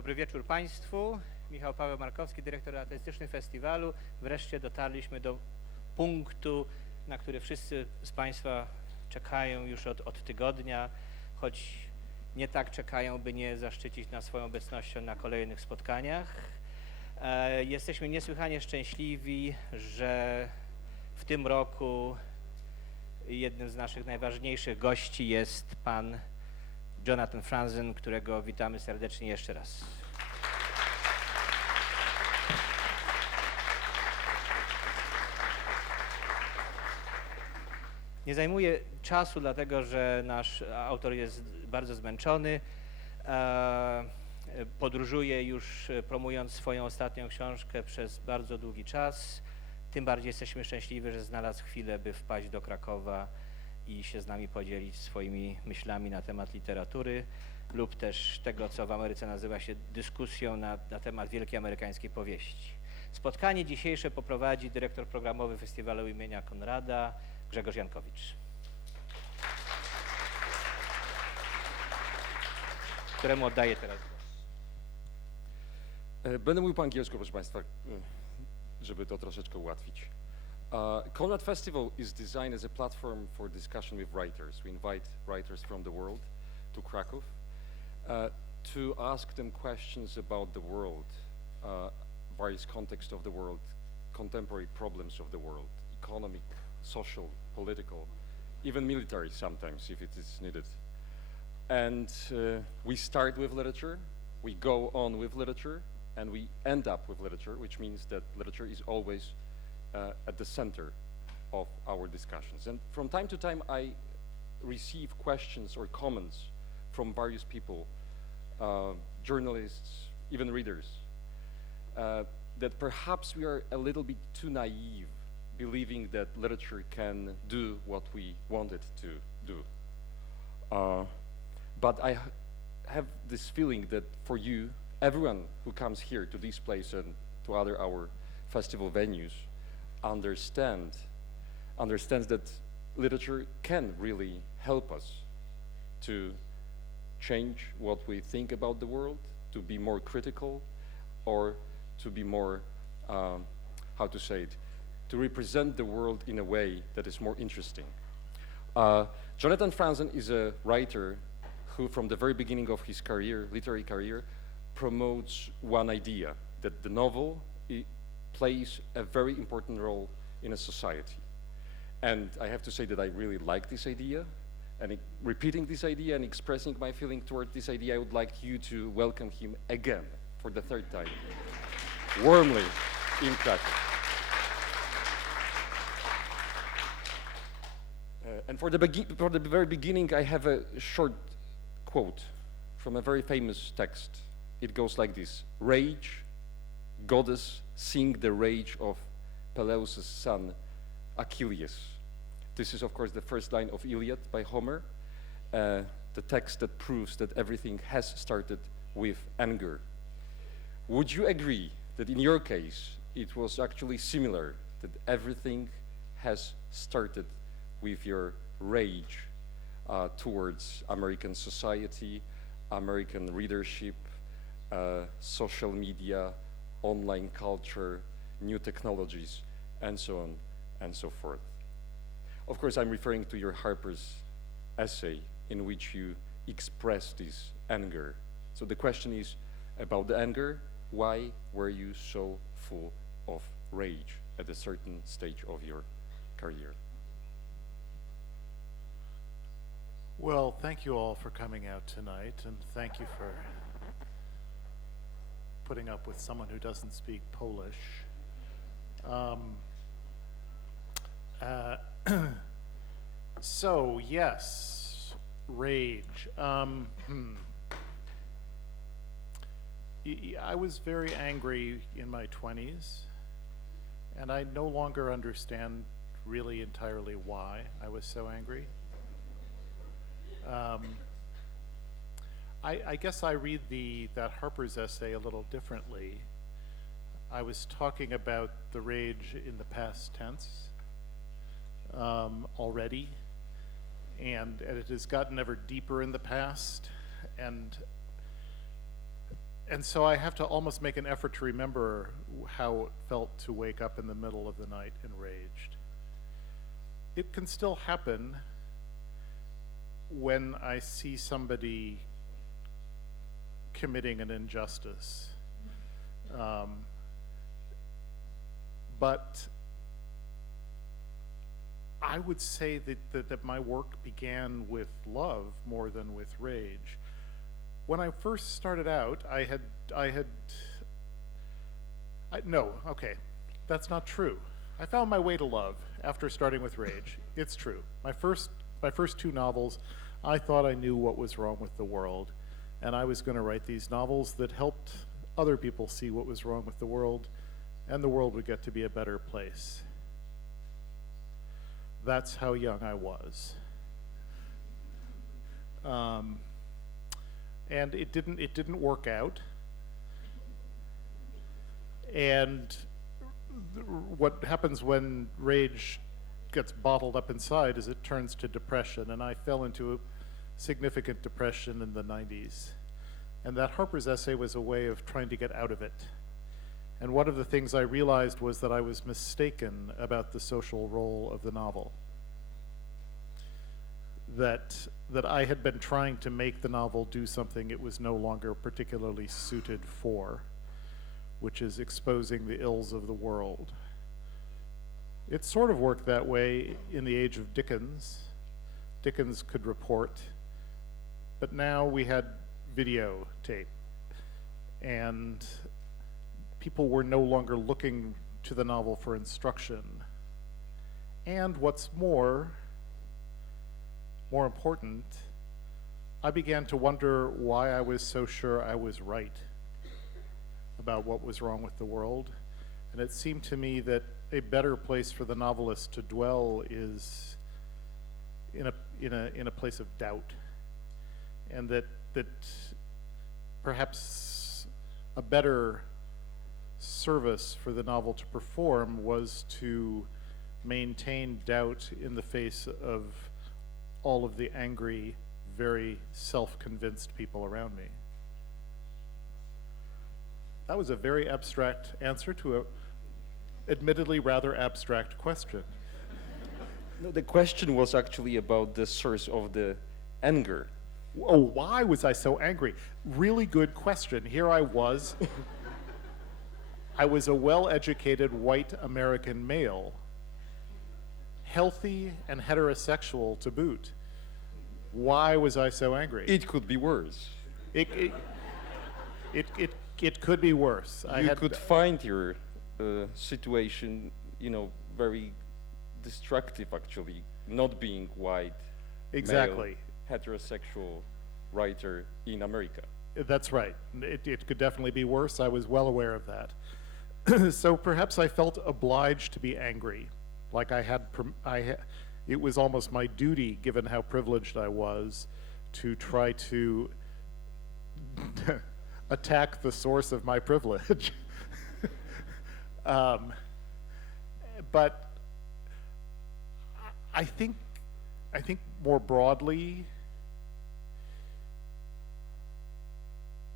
Dobry wieczór Państwu. Michał Paweł Markowski, dyrektor artystyczny festiwalu. Wreszcie dotarliśmy do punktu, na który wszyscy z Państwa czekają już od tygodnia, choć nie tak czekają, by nie zaszczycić nas swoją obecnością na kolejnych spotkaniach. Jesteśmy niesłychanie szczęśliwi, że w tym roku jednym z naszych najważniejszych gości jest pan Jonathan Franzen, którego witamy serdecznie jeszcze raz. Nie zajmuję czasu, dlatego że nasz autor jest bardzo zmęczony. Podróżuje już, promując swoją ostatnią książkę przez bardzo długi czas. Tym bardziej jesteśmy szczęśliwi, że znalazł chwilę, by wpaść do Krakowa i się z nami podzielić swoimi myślami na temat literatury lub też tego, co w Ameryce nazywa się dyskusją na temat wielkiej amerykańskiej powieści. Spotkanie dzisiejsze poprowadzi dyrektor programowy festiwalu imienia Conrada, Grzegorz Jankowicz, któremu oddaję teraz głos. Będę mówił po angielsku, proszę Państwa, żeby to troszeczkę ułatwić. Conrad Festival is designed as a platform for discussion with writers. We invite writers from the world to Krakow to ask them questions about the world, various contexts of the world, contemporary problems of the world, economic, social, political, even military sometimes if it is needed. And we start with literature, we go on with literature, and we end up with literature, which means that literature is always at the center of our discussions. And from time to time, I receive questions or comments from various people, journalists, even readers, that perhaps we are a little bit too naive, believing that literature can do what we want it to do. But I have this feeling that for you, everyone who comes here to this place and to other our festival venues understands that literature can really help us to change what we think about the world, to be more critical, or to be more, how to say it, to represent the world in a way that is more interesting. Jonathan Franzen is a writer who, from the very beginning of his career, literary career, promotes one idea, that the novel plays a very important role in a society. And I have to say that I really like this idea, and repeating this idea and expressing my feeling toward this idea, I would like you to welcome him again for the third time, warmly in Krakow. And for the very beginning, I have a short quote from a very famous text. It goes like this: "Rage, goddess, sing the rage of Peleus' son, Achilles." This is, of course, the first line of Iliad by Homer, the text that proves that everything has started with anger. Would you agree that in your case, it was actually similar, that everything has started with your rage towards American society, American readership, social media, online culture, new technologies, and so on and so forth? Of course, I'm referring to your Harper's essay in which you express this anger. So the question is about the anger. Why were you so full of rage at a certain stage of your career? Well, thank you all for coming out tonight, and thank you for putting up with someone who doesn't speak Polish. So, yes, rage. I was very angry in my 20s, and I no longer understand really entirely why I was so angry. I guess I read that Harper's essay a little differently. I was talking about the rage in the past tense already, and it has gotten ever deeper in the past, and And so I have to almost make an effort to remember how it felt to wake up in the middle of the night enraged. It can still happen when I see somebody committing an injustice. But I would say that my work began with love more than with rage. When I first started out, no, okay, that's not true. I found my way to love after starting with rage. It's true. My first two novels, I thought I knew what was wrong with the world, and I was going to write these novels that helped other people see what was wrong with the world, and the world would get to be a better place. That's how young I was. And it didn't work out. And what happens when rage gets bottled up inside is it turns to depression, and I fell into a significant depression in the 90s. And that Harper's essay was a way of trying to get out of it. And one of the things I realized was that I was mistaken about the social role of the novel. That I had been trying to make the novel do something it was no longer particularly suited for, which is exposing the ills of the world. It sort of worked that way in the age of Dickens. Dickens could report, but now we had videotape, and people were no longer looking to the novel for instruction. And what's more important, I began to wonder why I was so sure I was right about what was wrong with the world. And it seemed to me that a better place for the novelist to dwell is in a place of doubt, and that perhaps a better service for the novel to perform was to maintain doubt in the face of all of the angry, very self-convinced people around me. That was a very abstract answer to a admittedly rather abstract question. No, the question was actually about the source of the anger. Oh, why was I so angry? Really good question. Here I was. I was a well-educated white American male, healthy and heterosexual to boot. Why was I so angry? It could be worse. It could be worse. You could find your situation, very destructive, actually, not being white, exactly, male, heterosexual writer in America. That's right. It could definitely be worse. I was well aware of that. So perhaps I felt obliged to be angry, like it was almost my duty, given how privileged I was, to try to attack the source of my privilege. But I think more broadly,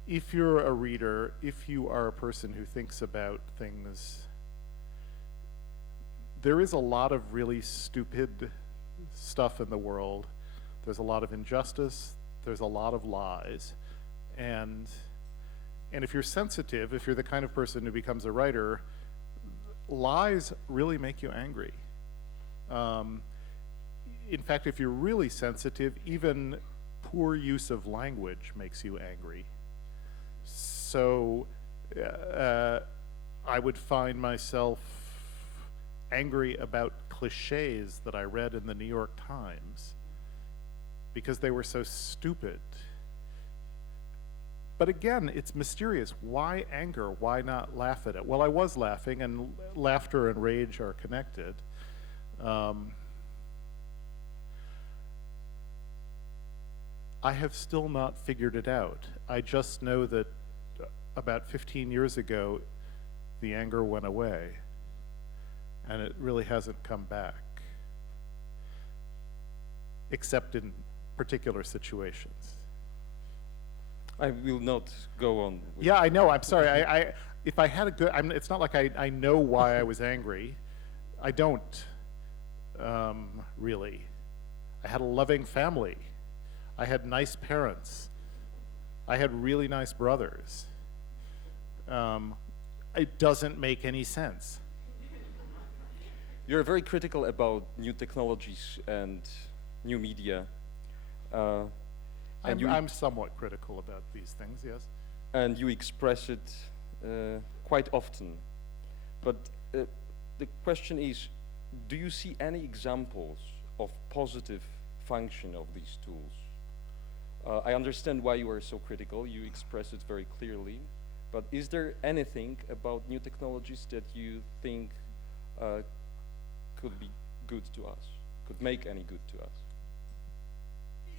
if you're a reader, if you are a person who thinks about things, there is a lot of really stupid stuff in the world. There's a lot of injustice, there's a lot of lies, and if you're sensitive, if you're the kind of person who becomes a writer, lies really make you angry. In fact, if you're really sensitive, even poor use of language makes you angry. So I would find myself angry about cliches that I read in the New York Times because they were so stupid. But again, it's mysterious. Why anger? Why not laugh at it? Well, I was laughing, and laughter and rage are connected. I have still not figured it out. I just know that about 15 years ago, the anger went away, and it really hasn't come back, except in particular situations. I will not go on. With Yeah, I know. I'm sorry. If I had a good, it's not like I know why I was angry. I don't really. I had a loving family. I had nice parents. I had really nice brothers. It doesn't make any sense. You're very critical about new technologies and new media. And I'm somewhat critical about these things, yes. and you express it quite often. But the question is, do you see any examples of positive function of these tools? I understand why you are so critical, you express it very clearly, but is there anything about new technologies that you think could be good to us, could make any good to us?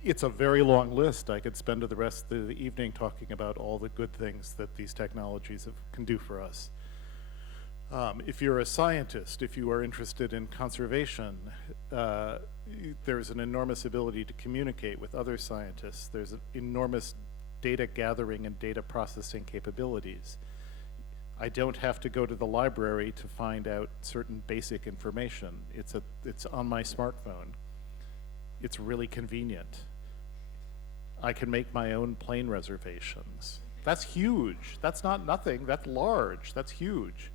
It's a very long list. I could spend the rest of the evening talking about all the good things that these technologies can do for us. If you're a scientist, if you are interested in conservation, there's an enormous ability to communicate with other scientists. There's an enormous data gathering and data processing capabilities. I don't have to go to the library to find out certain basic information. It's on my smartphone. It's really convenient. I can make my own plane reservations. That's huge. That's not nothing. That's large. That's huge.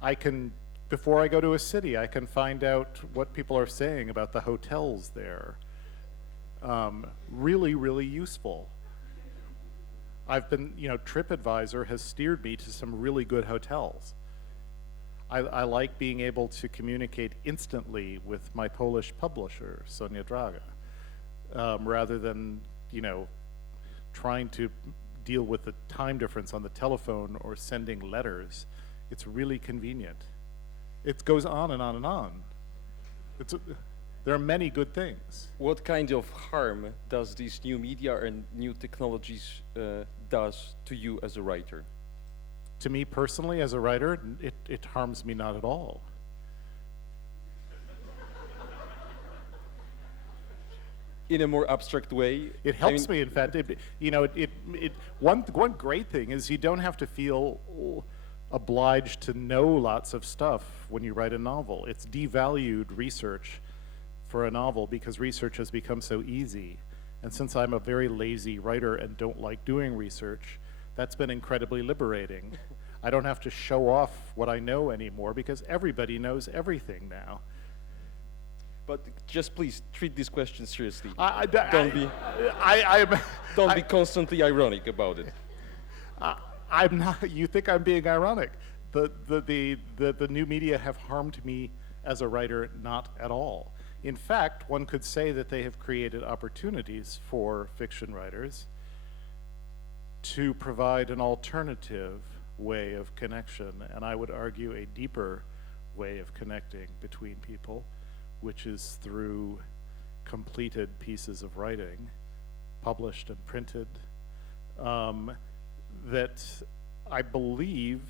I can, before I go to a city, I can find out what people are saying about the hotels there. Really, really useful. I've been, TripAdvisor has steered me to some really good hotels. I like being able to communicate instantly with my Polish publisher, Sonia Draga, rather than, trying to deal with the time difference on the telephone or sending letters. It's really convenient. It goes on and on and on. There are many good things. What kind of harm does these new media and new technologies does to you as a writer? To me personally, as a writer, it harms me not at all. In a more abstract way? It helps me, in fact. One great thing is you don't have to feel obliged to know lots of stuff when you write a novel. It's devalued research for a novel because research has become so easy. And since I'm a very lazy writer and don't like doing research, that's been incredibly liberating. I don't have to show off what I know anymore because everybody knows everything now. But just please treat this question seriously. Don't be constantly ironic about it. I'm not. You think I'm being ironic? The new media have harmed me as a writer not at all. In fact, one could say that they have created opportunities for fiction writers to provide an alternative way of connection, and I would argue a deeper way of connecting between people, which is through completed pieces of writing, published and printed, that I believe,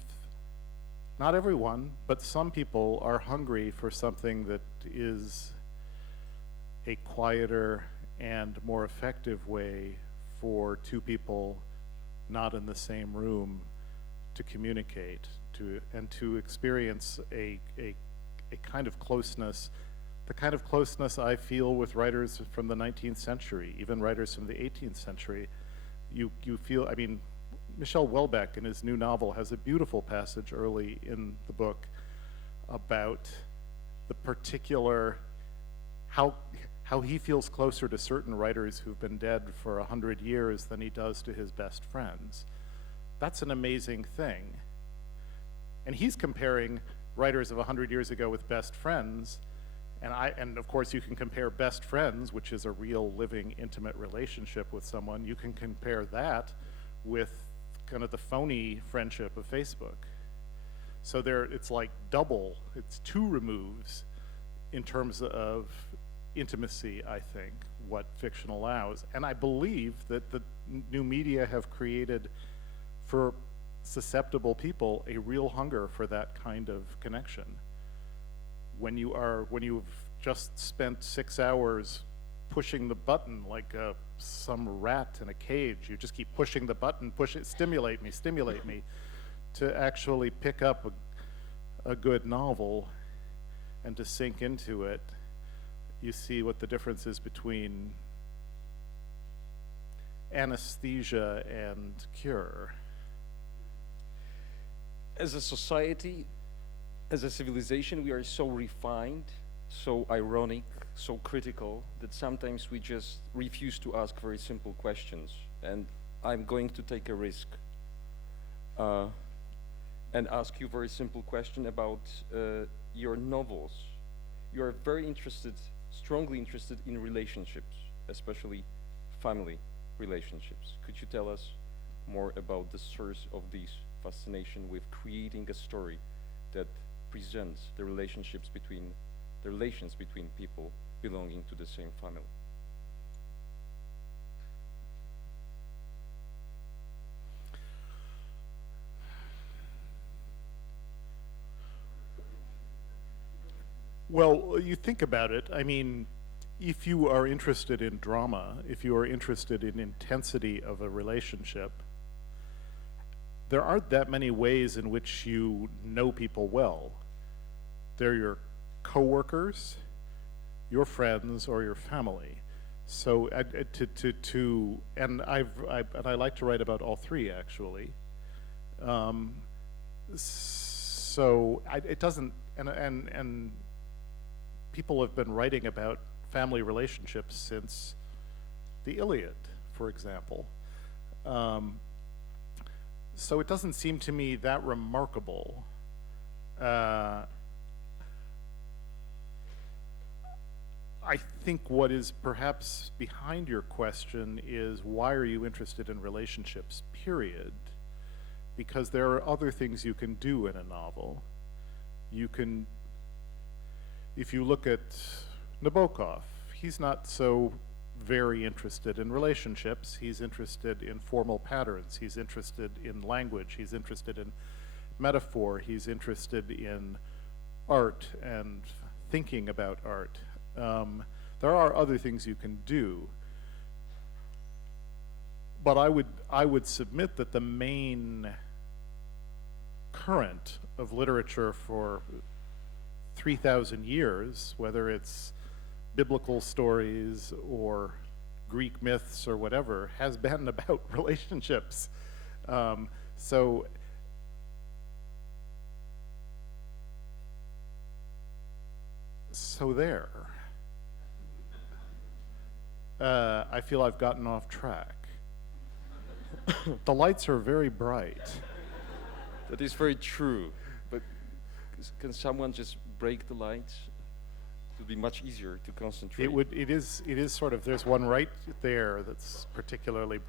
not everyone, but some people are hungry for something that is a quieter and more effective way for two people not in the same room to communicate, to experience a kind of closeness, the kind of closeness I feel with writers from the 19th century, even writers from the 18th century. You feel, Michel Houellebecq in his new novel has a beautiful passage early in the book about the particular, how he feels closer to certain writers who've been dead for 100 years than he does to his best friends. That's an amazing thing. And he's comparing writers of 100 years ago with best friends, and of course you can compare best friends, which is a real living intimate relationship with someone, you can compare that with kind of the phony friendship of Facebook. So it's like double, it's two removes in terms of intimacy, I think, what fiction allows. And I believe that the new media have created for susceptible people a real hunger for that kind of connection. When you've just spent 6 hours pushing the button like a some rat in a cage. You just keep pushing the button, push it, stimulate me, to actually pick up a good novel and to sink into it. You see what the difference is between anesthesia and cure. As a society, as a civilization, we are so refined, so ironic, so critical, that sometimes we just refuse to ask very simple questions. And I'm going to take a risk and ask you a very simple question about your novels. You are very interested, strongly interested in relationships, especially family relationships. Could you tell us more about the source of this fascination with creating a story that presents the relations between people belonging to the same family? Well, you think about it, I mean, if you are interested in drama, if you are interested in intensity of a relationship, there aren't that many ways in which you know people well. They're your coworkers, your friends, or your family. So, and I like to write about all three actually. It doesn't, and people have been writing about family relationships since the Iliad, for example. So it doesn't seem to me that remarkable. I think what is perhaps behind your question is, why are you interested in relationships, period? Because there are other things you can do in a novel. You can, if you look at Nabokov, he's not so very interested in relationships. He's interested in formal patterns. He's interested in language. He's interested in metaphor. He's interested in art and thinking about art. There are other things you can do, but I would submit that the main current of literature for 3,000 years, whether it's biblical stories or Greek myths or whatever, has been about relationships. So there. I feel I've gotten off track. The lights are very bright. That is very true, but can someone just break the lights? It would be much easier to concentrate. It is sort of, there's one right there that's particularly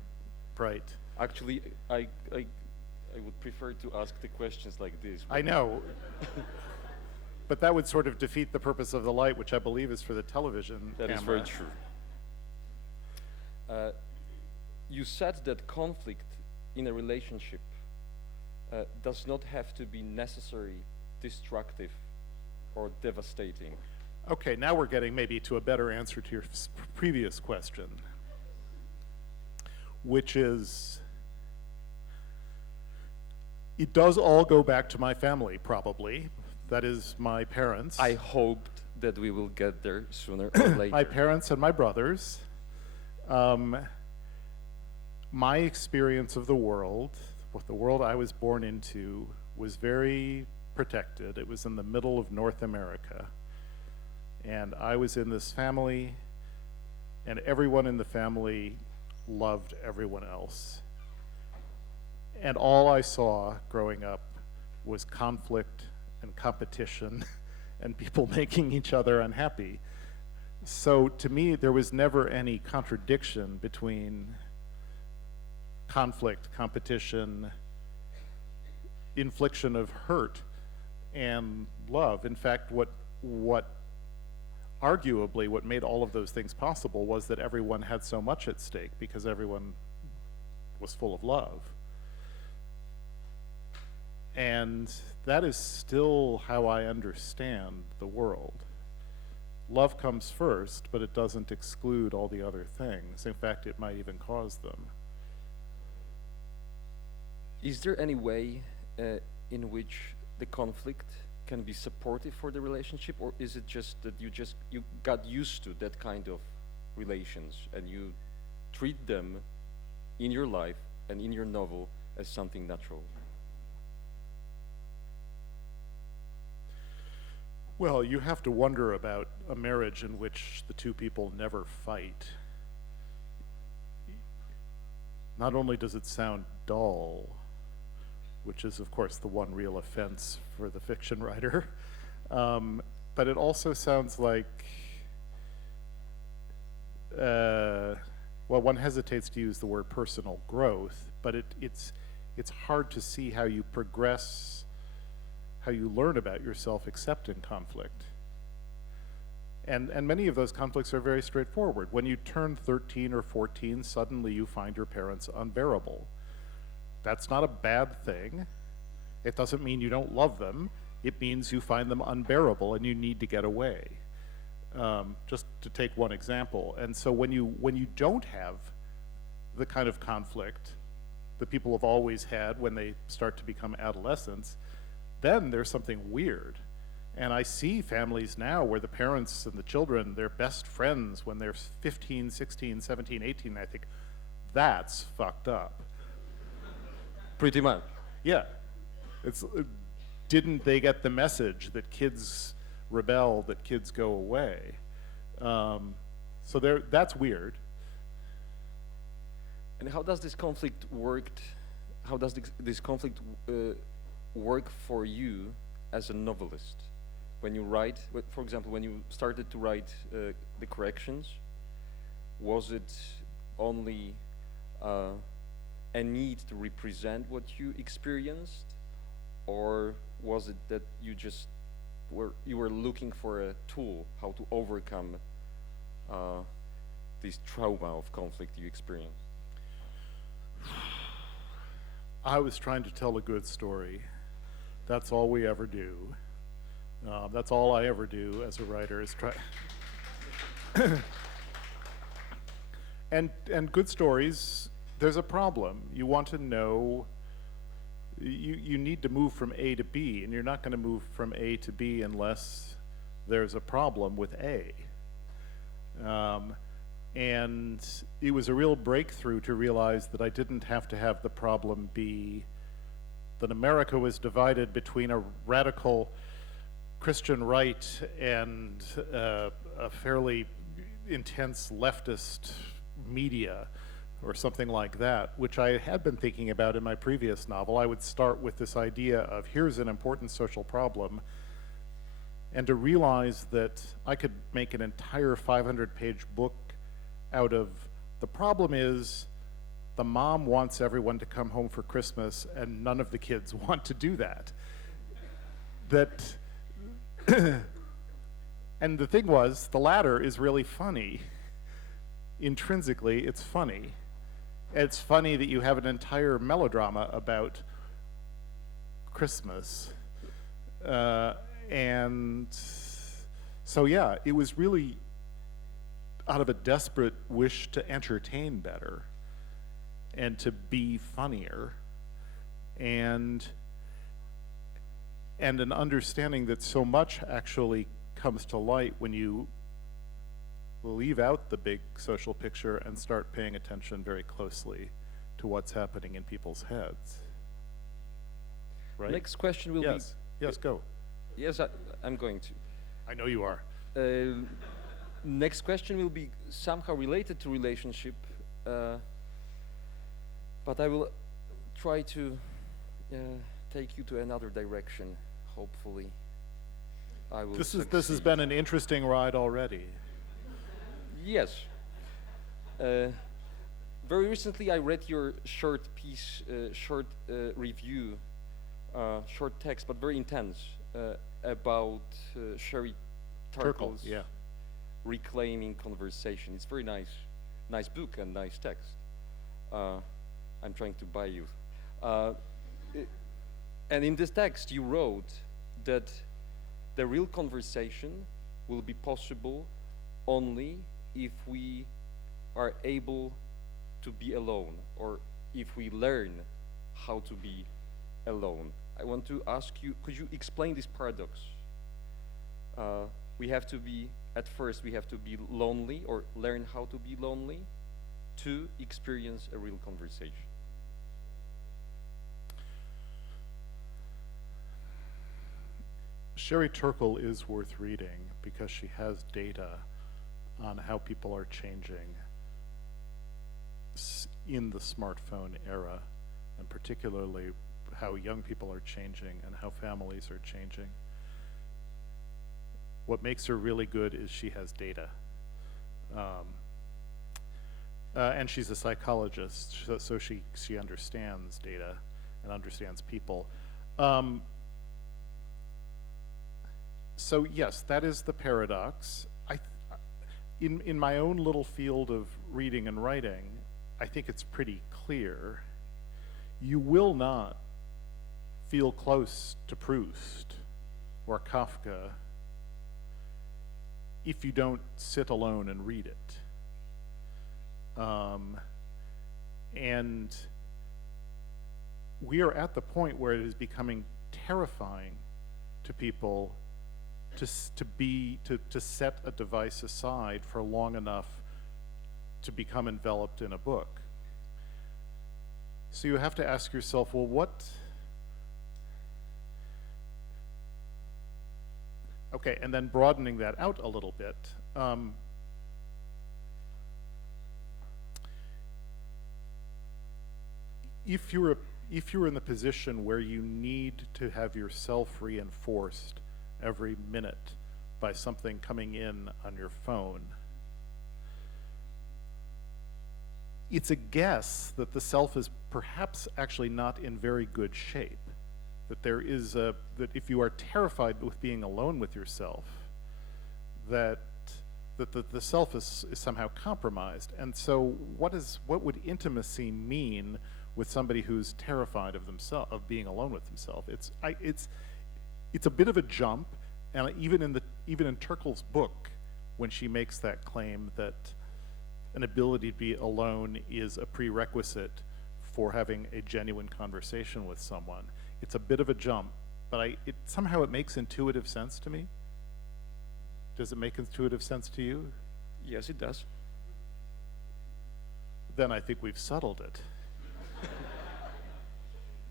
bright. Actually, I would prefer to ask the questions like this. I know. But that would sort of defeat the purpose of the light, which I believe is for the television That camera. is very true. You said that conflict in a relationship does not have to be necessary, destructive, or devastating. Okay, now we're getting maybe to a better answer to your previous question, which is, it does all go back to my family, probably. That is my parents. I hoped that we will get there sooner or later. My parents and my brothers. My experience of the world, what the world I was born into, was very protected. It was in the middle of North America. And I was in this family, and everyone in the family loved everyone else. And all I saw growing up was conflict and competition and people making each other unhappy. So to me, there was never any contradiction between conflict, competition, infliction of hurt, and love. In fact, what arguably what made all of those things possible was that everyone had so much at stake because everyone was full of love. And that is still how I understand the world. love comes first, but it doesn't exclude all the other things. In fact, it might even cause them. Is there any way in which the conflict can be supportive for the relationship, or is it just that you got used to that kind of relations and you treat them in your life and in your novel as something natural? Well, you have to wonder about a marriage in which the two people never fight. Not only does it sound dull, which is, of course, the one real offense for the fiction writer, but it also sounds like, well, one hesitates to use the word personal growth, but it's hard to see how you progress, how you learn about yourself except in conflict. And many of those conflicts are very straightforward. When you turn 13 or 14, suddenly you find your parents unbearable. That's not a bad thing. It doesn't mean you don't love them. It means you find them unbearable and you need to get away. Just to take one example. And so when you don't have the kind of conflict that people have always had when they start to become adolescents, then there's something weird. And I see families now where the parents and the children, they're best friends when they're 15, 16, 17, 18, and I think, that's fucked up. Pretty much. Yeah. It's, didn't they get the message that kids rebel, that kids go away? So that's weird. And how does this conflict work? How does this conflict work for you as a novelist? When you write, for example, when you started to write the corrections, was it only a need to represent what you experienced, or was it that you just were looking for a tool how to overcome this trauma of conflict you experienced? I was trying to tell a good story. That's all we ever do. That's all I ever do as a writer is try. And good stories, there's a problem. You want to know, you need to move from A to B, and you're not going to move from A to B unless there's a problem with A. And it was a real breakthrough to realize that I didn't have to have the problem be that America was divided between a radical Christian right and a fairly intense leftist media or something like that, which I had been thinking about in my previous novel. I would start with this idea of here's an important social problem, and to realize that I could make an entire 500-page book out of the problem is the mom wants everyone to come home for Christmas and none of the kids want to do that. And the thing was, the latter is really funny. Intrinsically, it's funny. It's funny that you have an entire melodrama about Christmas. And so yeah, it was really out of a desperate wish to entertain better and to be funnier, and an understanding that so much actually comes to light when you leave out the big social picture and start paying attention very closely to what's happening in people's heads. Right? Next question will Yes, yes, go. be... Yes, I'm going to. I know you are. Next question will be somehow related to relationship, but I will try to take you to another direction, hopefully. I will This has succeed. been an interesting ride already. Yes. Very recently I read your short piece, review, short text, but very intense, about Sherry Turkle's yeah. Reclaiming Conversation. It's very nice book and nice text. I'm trying to buy you. And in this text you wrote that the real conversation will be possible only if we are able to be alone, or if we learn how to be alone. I want to ask you, could you explain this paradox? We have to be, at first, we have to be lonely or learn how to be lonely to experience a real conversation. Sherry Turkle is worth reading because she has data on how people are changing in the smartphone era, and particularly how young people are changing and how families are changing. What makes her really good is she has data. And she's a psychologist, so she understands data and understands people. So yes, that is the paradox. In my own little field of reading and writing, I think it's pretty clear. You will not feel close to Proust or Kafka if you don't sit alone and read it. And we are at the point where it is becoming terrifying to people to set a device aside for long enough to become enveloped in a book. So you have to ask yourself, well, okay, and then broadening that out a little bit. If you're in the position where you need to have yourself reinforced every minute by something coming in on your phone, it's a guess that the self is perhaps actually not in very good shape. That that if you are terrified with being alone with yourself, that the self is somehow compromised. And so what would intimacy mean with somebody who's terrified of being alone with themselves? It's a bit of a jump, and even in Turkle's book, when she makes that claim that an ability to be alone is a prerequisite for having a genuine conversation with someone, it's a bit of a jump, but somehow it makes intuitive sense to me. Does it make intuitive sense to you? Yes, it does. Then I think we've settled it.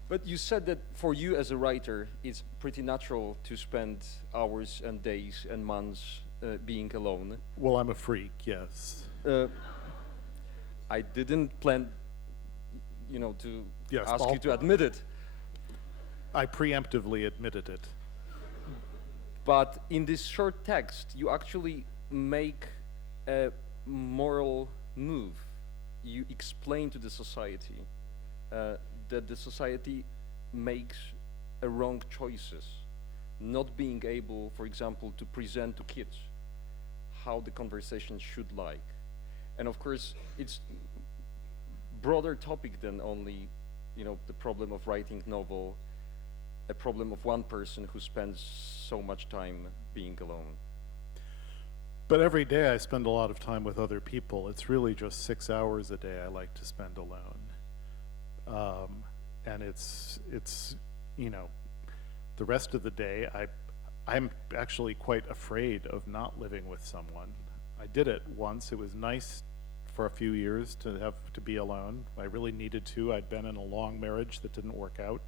But you said that for you as a writer, it's pretty natural to spend hours and days and months being alone. Well, I'm a freak, yes. I didn't plan, to Yes, ask you to admit it. I preemptively admitted it. But in this short text, you actually make a moral move. You explain to the society that the society makes wrong choices, not being able, for example, to present to kids how the conversation should like. And of course, it's broader topic than only, the problem of writing novel, a problem of one person who spends so much time being alone. But every day I spend a lot of time with other people. It's really just 6 hours a day I like to spend alone. And it's the rest of the day I'm actually quite afraid of not living with someone. I did it once. It was nice for a few years to be alone. I really needed to. I'd been in a long marriage that didn't work out.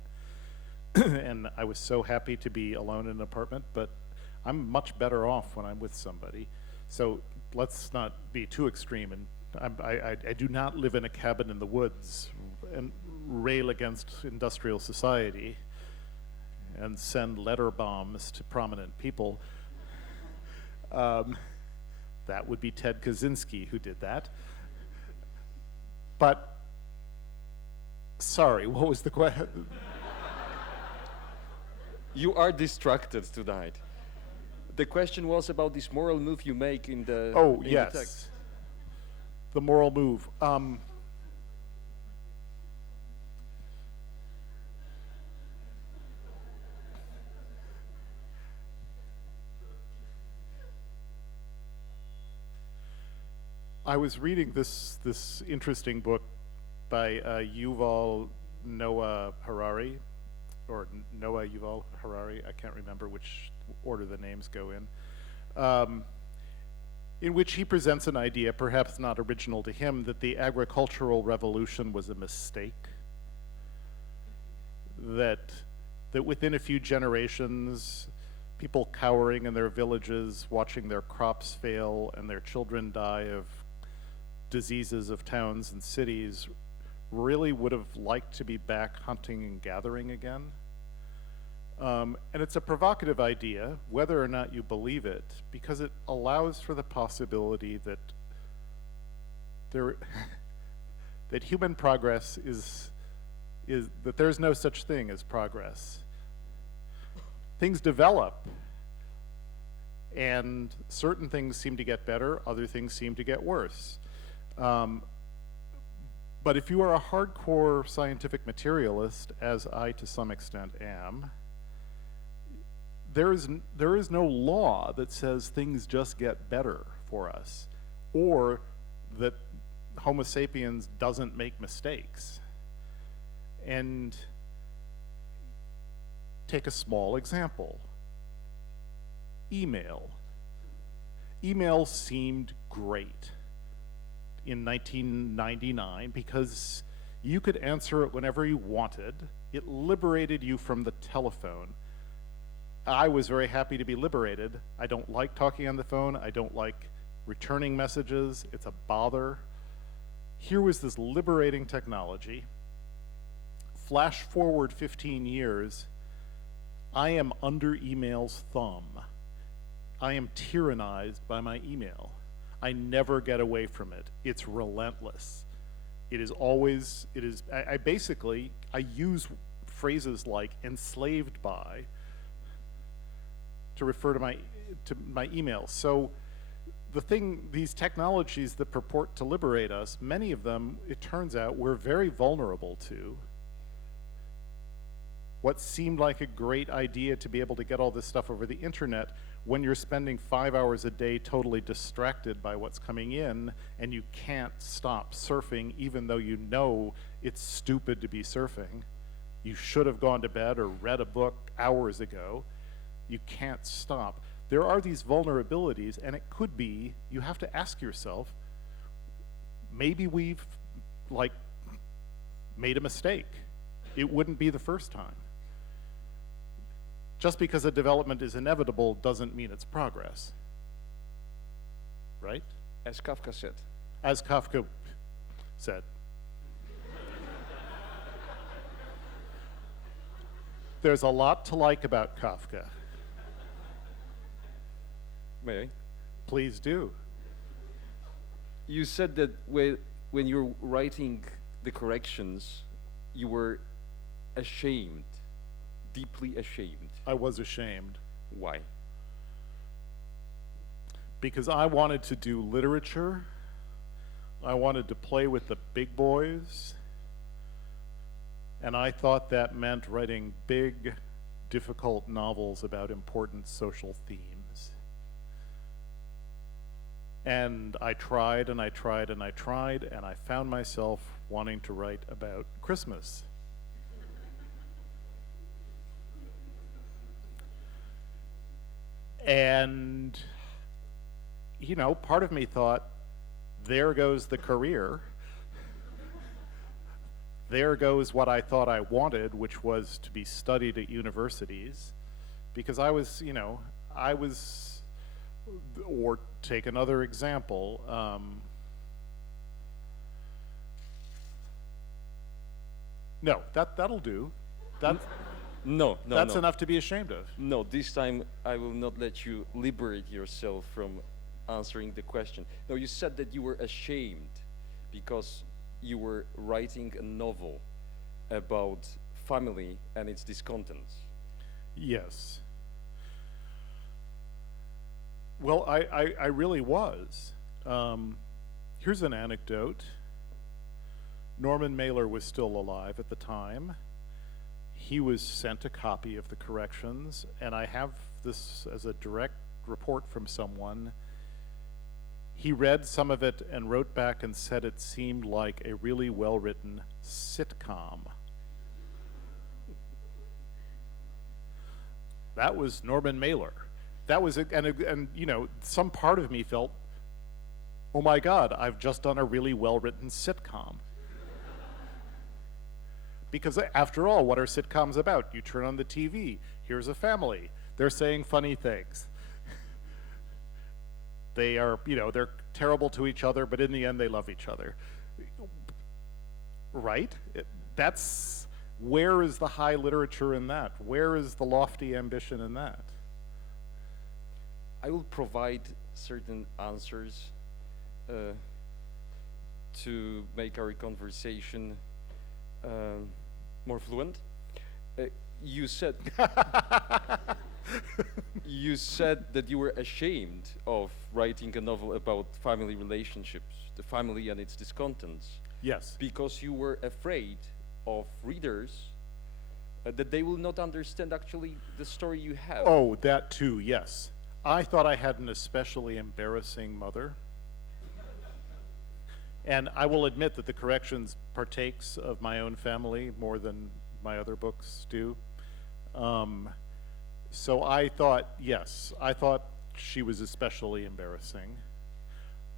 And I was so happy to be alone in an apartment, but I'm much better off when I'm with somebody. So let's not be too extreme. And I do not live in a cabin in the woods and rail against industrial society and send letter bombs to prominent people. That would be Ted Kaczynski who did that. But, sorry, what was the question? You are distracted tonight. The question was about this moral move you make in the Oh, in yes. the text. The moral move. I was reading this interesting book by Yuval Noah Harari, or Noah Yuval Harari. I can't remember which order the names go in which he presents an idea, perhaps not original to him, that the agricultural revolution was a mistake. That within a few generations, people cowering in their villages, watching their crops fail and their children die of diseases of towns and cities, really would have liked to be back hunting and gathering again. And it's a provocative idea, whether or not you believe it, because it allows for the possibility that that human progress is that there's no such thing as progress. Things develop, and certain things seem to get better, other things seem to get worse. But if you are a hardcore scientific materialist, as I to some extent am, there is no law that says things just get better for us, or that Homo sapiens doesn't make mistakes. And take a small example. Email. Email seemed great in 1999 because you could answer it whenever you wanted. It liberated you from the telephone. I was very happy to be liberated. I don't like talking on the phone. I don't like returning messages. It's a bother. Here was this liberating technology. Flash forward 15 years, I am under email's thumb. I am tyrannized by my email. I never get away from it. It's relentless. It is always, I basically use phrases like enslaved by to refer to my emails. So these technologies that purport to liberate us, many of them, it turns out, we're very vulnerable to. What seemed like a great idea to be able to get all this stuff over the internet, when you're spending 5 hours a day totally distracted by what's coming in, and you can't stop surfing even though you know it's stupid to be surfing. You should have gone to bed or read a book hours ago. You can't stop. There are these vulnerabilities, and it could be, you have to ask yourself, maybe we've made a mistake. It wouldn't be the first time. Just because a development is inevitable doesn't mean it's progress. Right? As Kafka said. As Kafka said. There's a lot to like about Kafka. May I? Please do. You said that when you're writing the corrections, you were ashamed, deeply ashamed. I was ashamed. Why? Because I wanted to do literature. I wanted to play with the big boys. And I thought that meant writing big, difficult novels about important social themes. And I tried and I tried and I tried, and I found myself wanting to write about Christmas. And, you know, part of me thought, there goes the career. There goes what I thought I wanted, which was to be studied at universities. Because I was, or take another example. No, that'll do. No, That's enough to be ashamed of. No, this time I will not let you liberate yourself from answering the question. No, you said that you were ashamed because you were writing a novel about family and its discontents. Yes. Well, I really was. Here's an anecdote. Norman Mailer was still alive at the time. He was sent a copy of the corrections, and I have this as a direct report from someone. He read some of it and wrote back and said it seemed like a really well-written sitcom. That was Norman Mailer. That was, and you know, some part of me felt, oh my God, I've just done a really well-written sitcom. Because after all, what are sitcoms about? You turn on the TV, here's a family, they're saying funny things. They are, you know, they're terrible to each other, but in the end they love each other. Right? That's, where is the high literature in that? Where is the lofty ambition in that? I will provide certain answers to make our conversation more fluent. You said you said that you were ashamed of writing a novel about family relationships, the family and its discontents. Yes. Because you were afraid of readers that they will not understand actually the story you have. Oh, that too, yes. I thought I had an especially embarrassing mother. And I will admit that the corrections partakes of my own family more than my other books do. So I thought, yes, I thought she was especially embarrassing.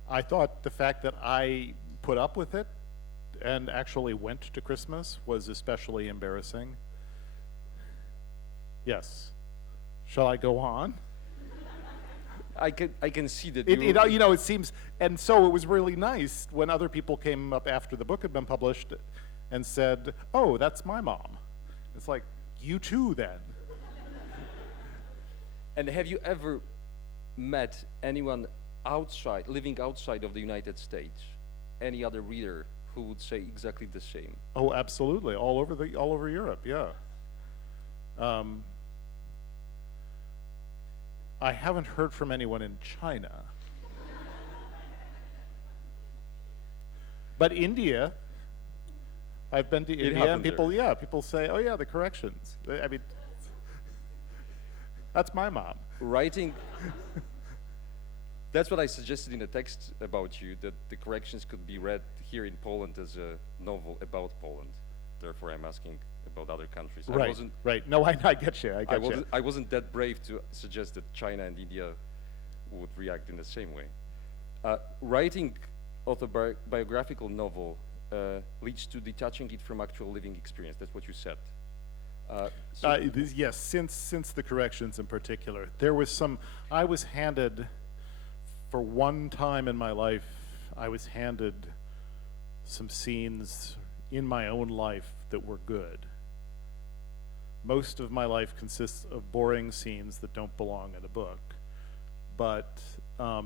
I thought the fact that I put up with it and actually went to Christmas was especially embarrassing. Yes. Shall I go on? I can see that It, you know, it seems, and so it was really nice when other people came up after the book had been published and said, oh, that's my mom. It's like, you too then. And have you ever met anyone outside, living outside of the United States, any other reader who would say exactly the same? Oh, absolutely, all over Europe, yeah. I haven't heard from anyone in China. But India, I've been to India and happened people, there. yeah, people say, oh yeah, the corrections. I mean, that's my mom. Writing, that's what I suggested in the text about you, that the corrections could be read here in Poland as a novel about Poland. Therefore, I'm asking about other countries. Right, right. No, I get you, I get you. I wasn't that brave to suggest that China and India would react in the same way. Writing autobiographical novel leads to detaching it from actual living experience. That's what you said. Yes, since the corrections in particular, there was some, I was handed, for one time in my life, I was handed some scenes in my own life that were good. Most of my life consists of boring scenes that don't belong in a book. But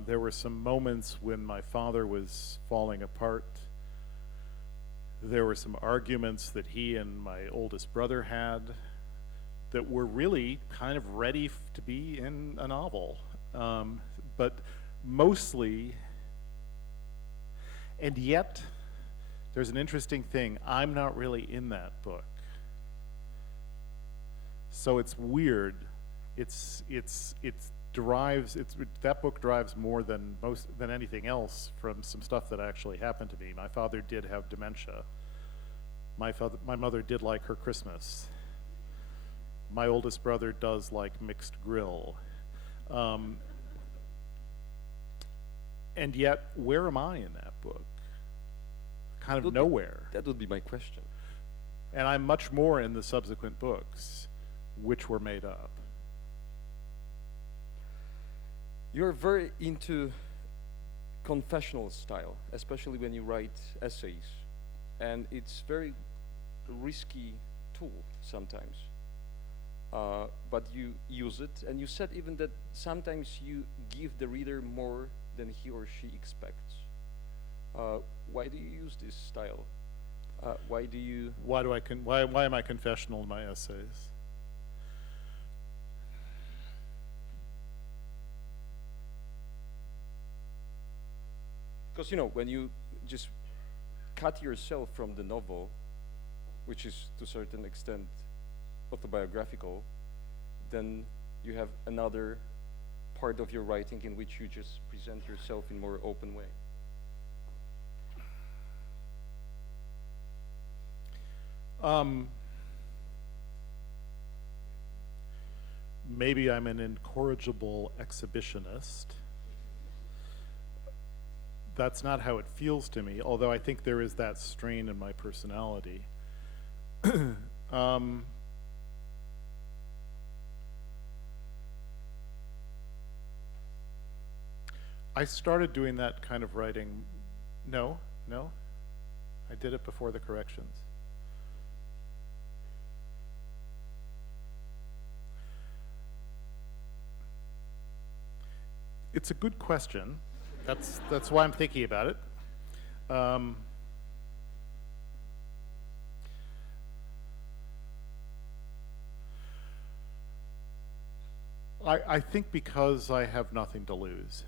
there were some moments when my father was falling apart. There were some arguments that he and my oldest brother had that were really kind of ready to be in a novel. But mostly, and yet, there's an interesting thing. I'm not really in that book. So it's weird. That book derives more than anything else from some stuff that actually happened to me. My father did have dementia. My mother did like her Christmas. My oldest brother does like mixed grill. And yet, where am I in that book? Kind of nowhere. That would be my question. And I'm much more in the subsequent books, which were made up. You're very into confessional style, especially when you write essays. And it's very risky tool sometimes. But you use it, and you said even that sometimes you give the reader more than he or she expects. Why do you use this style? Why do you? Why am I confessional in my essays? Because when you just cut yourself from the novel, which is to a certain extent autobiographical, then you have another part of your writing in which you just present yourself in more open way? Maybe I'm an incorrigible exhibitionist. That's not how it feels to me, although I think there is that strain in my personality. I started doing that kind of writing. No, I did it before the corrections. It's a good question. That's why I'm thinking about it. I think because I have nothing to lose.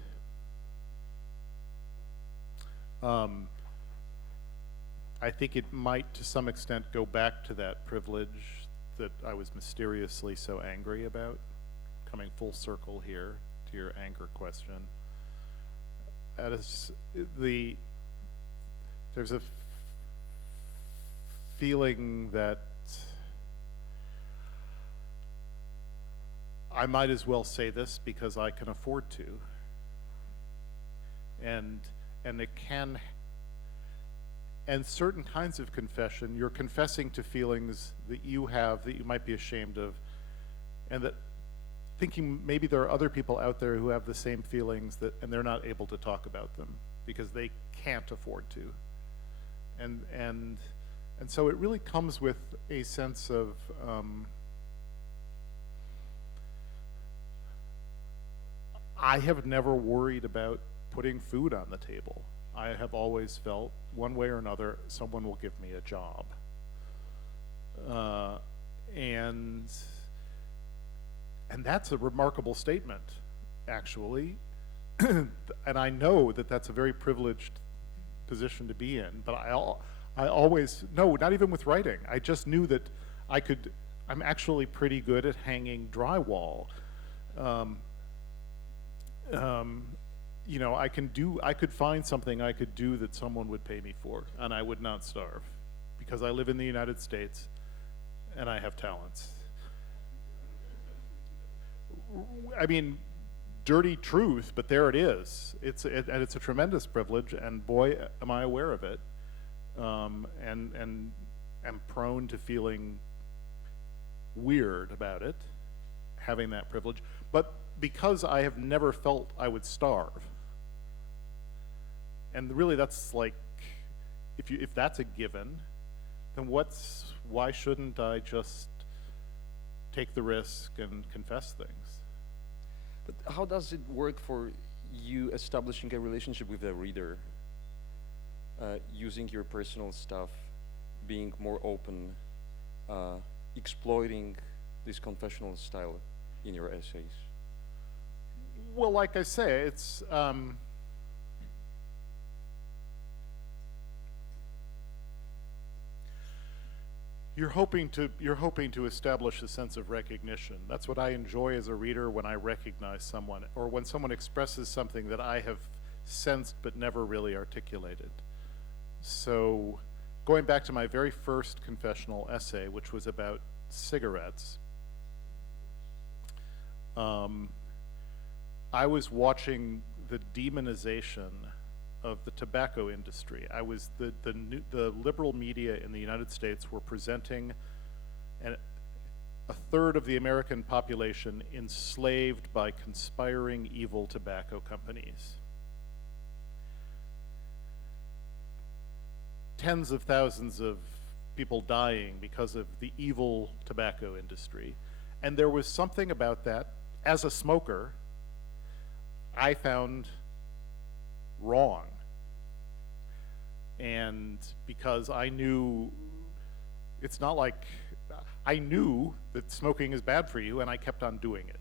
I think it might, to some extent, go back to that privilege that I was mysteriously so angry about, coming full circle here to your anger question. There's a feeling that I might as well say this because I can afford to, and it can. And certain kinds of confession, you're confessing to feelings that you have that you might be ashamed of, and that thinking maybe there are other people out there who have the same feelings and they're not able to talk about them because they can't afford to. And so it really comes with a sense of I have never worried about putting food on the table. I have always felt, one way or another, someone will give me a job. And that's a remarkable statement, actually. And I know that that's a very privileged position to be in, but I always, no, not even with writing. I just knew that I'm actually pretty good at hanging drywall. You know, I could find something I could do that someone would pay me for, and I would not starve, because I live in the United States, and I have talents. I mean, dirty truth, but there it is. And it's a tremendous privilege, and boy, am I aware of it, and am prone to feeling weird about it, having that privilege. But because I have never felt I would starve, and really that's like, if that's a given, then why shouldn't I just take the risk and confess things? But how does it work for you establishing a relationship with a reader, using your personal stuff, being more open, exploiting this confessional style in your essays? Well, like I say, it's you're hoping to establish a sense of recognition. That's what I enjoy as a reader, when I recognize someone, or when someone expresses something that I have sensed but never really articulated. So, going back to my very first confessional essay, which was about cigarettes, I was watching the demonization of the tobacco industry. The liberal media in the United States were presenting a third of the American population enslaved by conspiring evil tobacco companies. Tens of thousands of people dying because of the evil tobacco industry. And there was something about that, as a smoker, I found wrong. And because I knew, it's not like, I knew that smoking is bad for you, and I kept on doing it.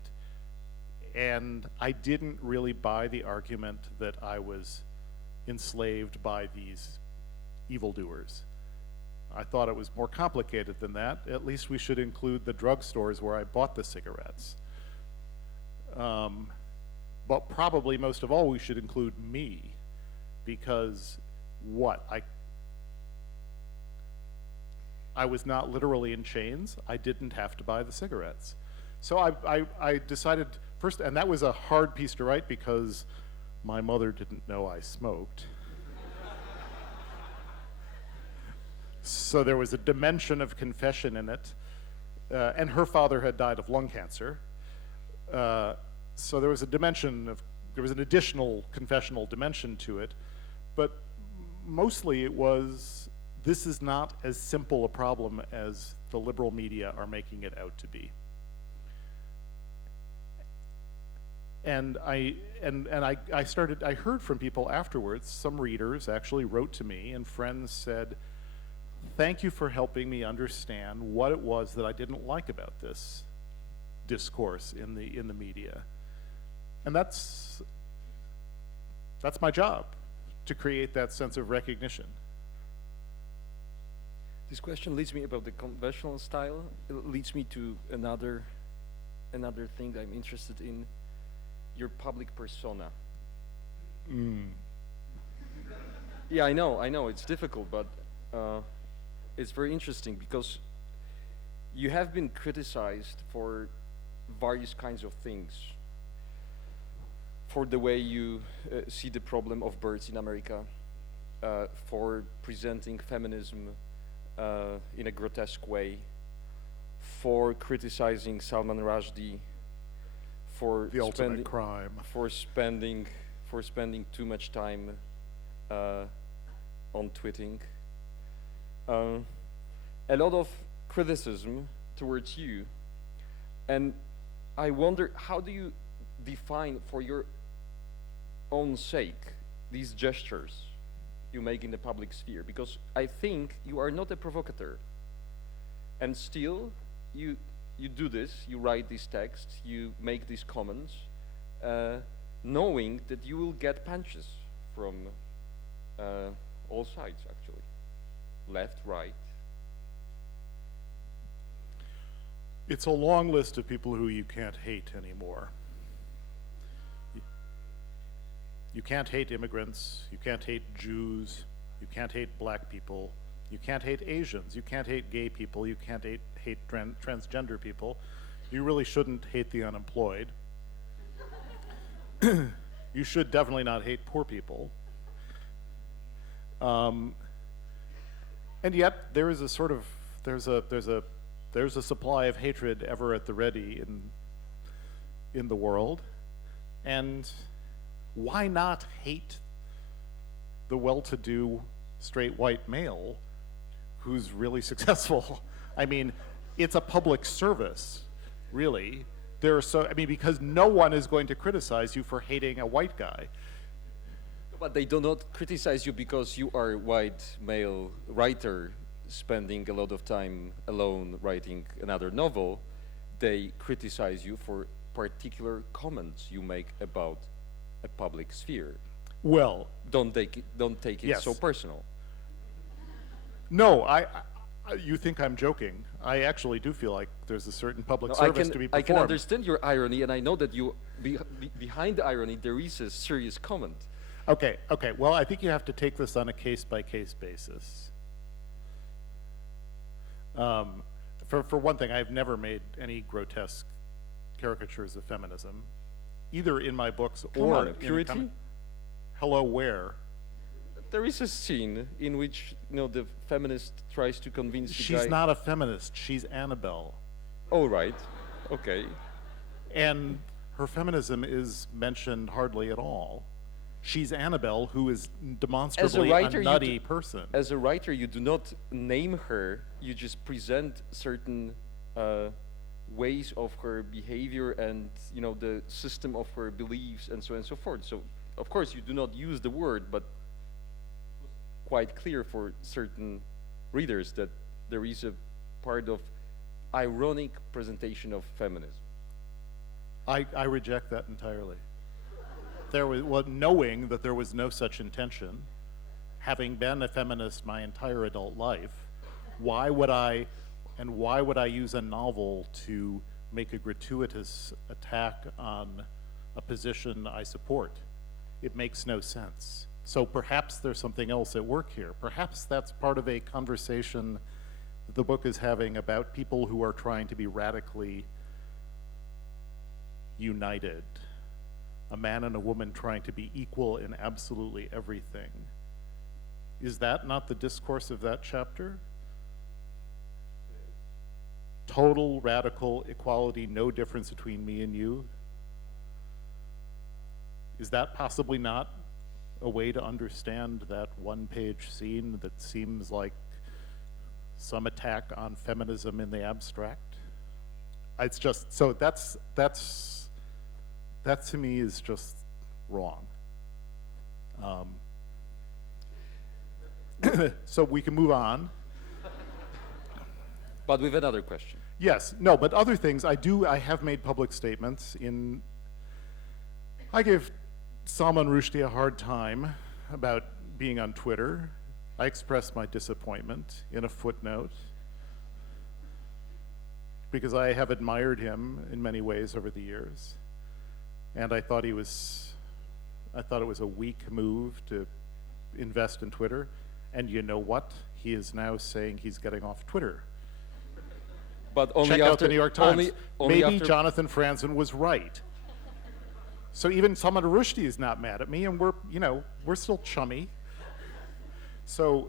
And I didn't really buy the argument that I was enslaved by these evildoers. I thought it was more complicated than that. At least we should include the drugstores where I bought the cigarettes. but probably most of all, we should include me, because I was not literally in chains. I didn't have to buy the cigarettes. So I decided first, and that was a hard piece to write because my mother didn't know I smoked. So there was a dimension of confession in it, and her father had died of lung cancer. So there was an additional confessional dimension to it, but mostly it was, this is not as simple a problem as the liberal media are making it out to be. And I heard from people afterwards, some readers actually wrote to me, and friends said, thank you for helping me understand what it was that I didn't like about this discourse in the media. And that's my job, to create that sense of recognition. This question leads me about the conventional style. It leads me to another thing that I'm interested in, your public persona. Yeah, I know, it's difficult, but it's very interesting because you have been criticized for various kinds of things. For the way you see the problem of birds in America, for presenting feminism in a grotesque way, for criticizing Salman Rushdie, for The ultimate crime. for spending too much time on tweeting. A lot of criticism towards you, and I wonder, how do you define for your own sake these gestures you make in the public sphere? Because I think you are not a provocateur, and still you do this, you write these texts, you make these comments, knowing that you will get punches from all sides, actually, left, right. It's a long list of people who you can't hate anymore. You can't hate immigrants, you can't hate Jews, you can't hate black people, you can't hate Asians, you can't hate gay people, you can't hate transgender people. You really shouldn't hate the unemployed. You should definitely not hate poor people. And yet there is a sort of, there's a supply of hatred ever at the ready in the world. And why not hate the well-to-do straight white male who's really successful? I mean, it's a public service, really. Because no one is going to criticize you for hating a white guy. But they do not criticize you because you are a white male writer spending a lot of time alone writing another novel. They criticize you for particular comments you make about a public sphere. Well, Don't take it Yes. so personal. no, you think I'm joking. I actually do feel like there's a certain public No, service to be I performed. can understand your irony, and I know that you behind the irony there is a serious comment. Okay. Well, I think you have to take this on a case-by-case basis. For one thing, I've never made any grotesque caricatures of feminism, either in my books Come or on, in purity? Hello, where? There is a scene in which the feminist tries to convince the guy. She's not a feminist. She's Annabelle. Oh, right. Okay. And her feminism is mentioned hardly at all. She's Annabelle, who is demonstrably writer, a nutty person. As a writer, you do not name her. You just present certain ways of her behavior and the system of her beliefs and so on and so forth. So, of course, you do not use the word, but quite clear for certain readers that there is a part of ironic presentation of feminism. I reject that entirely. Knowing that there was no such intention, having been a feminist my entire adult life, why would I use a novel to make a gratuitous attack on a position I support. It makes no sense. So perhaps there's something else at work here. Perhaps that's part of a conversation that the book is having about people who are trying to be radically united. A man and a woman trying to be equal in absolutely everything. Is that not the discourse of that chapter? Total radical equality, no difference between me and you. Is that possibly not a way to understand that one-page scene that seems like some attack on feminism in the abstract? It's just, so that to me is just wrong. So we can move on. But with another question. Yes, no, but other things, I have made public statements I gave Salman Rushdie a hard time about being on Twitter. I expressed my disappointment in a footnote because I have admired him in many ways over the years. And I thought it was a weak move to invest in Twitter. And you know what? He is now saying he's getting off Twitter. But only Check after, out the New York Times. only Maybe after, Jonathan Franzen was right. So even Salman Rushdie is not mad at me, and we're still chummy. So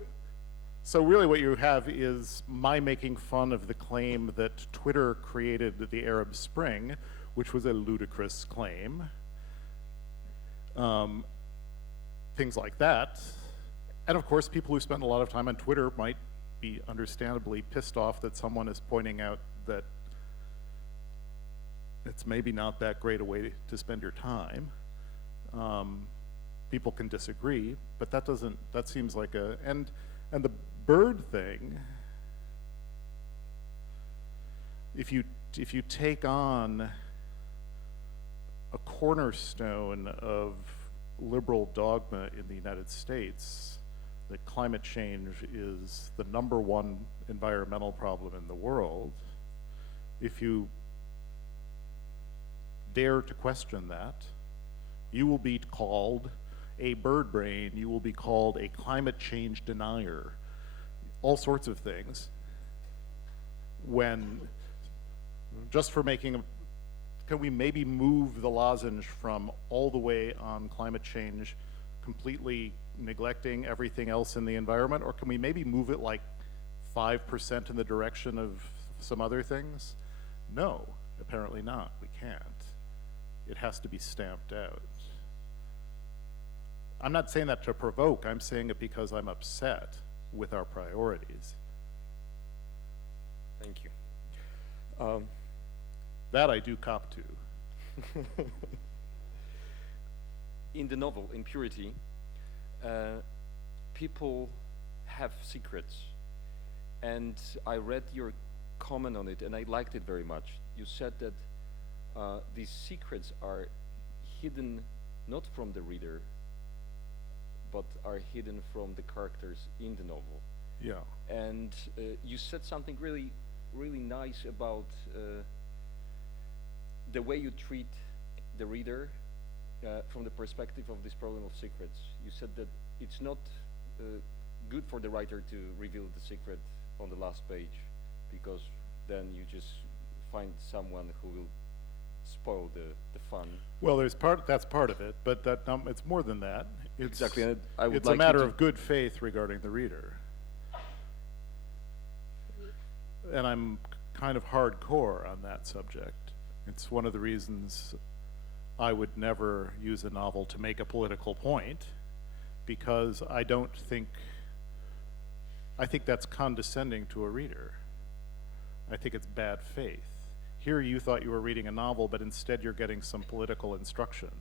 really what you have is my making fun of the claim that Twitter created the Arab Spring, which was a ludicrous claim. Things like that. And of course, people who spend a lot of time on Twitter might be understandably pissed off that someone is pointing out that it's maybe not that great a way to spend your time. People can disagree, but that seems like and the bird thing, if you take on a cornerstone of liberal dogma in the United States, that climate change is the #1 environmental problem in the world, if you dare to question that, you will be called a bird brain, you will be called a climate change denier, all sorts of things, when, just for can we maybe move the lozenge from all the way on climate change, completely neglecting everything else in the environment, or can we maybe move it like 5% in the direction of some other things? No, apparently not, we can't. It has to be stamped out. I'm not saying that to provoke, I'm saying it because I'm upset with our priorities. Thank you. That I do cop to. In the novel, in Purity, people have secrets. And I read your comment on it, and I liked it very much. You said that these secrets are hidden not from the reader, but are hidden from the characters in the novel. Yeah. And you said something really, really nice about the way you treat the reader from the perspective of this problem of secrets. You said that it's not good for the writer to reveal the secret on the last page, because then you just find someone who will spoil the fun. Well, that's part of it, but it's more than that. It's, Exactly, and I would it's like a matter you to of good faith regarding the reader. And I'm kind of hardcore on that subject. It's one of the reasons I would never use a novel to make a political point, because I think that's condescending to a reader. I think it's bad faith. Here you thought you were reading a novel, but instead you're getting some political instruction.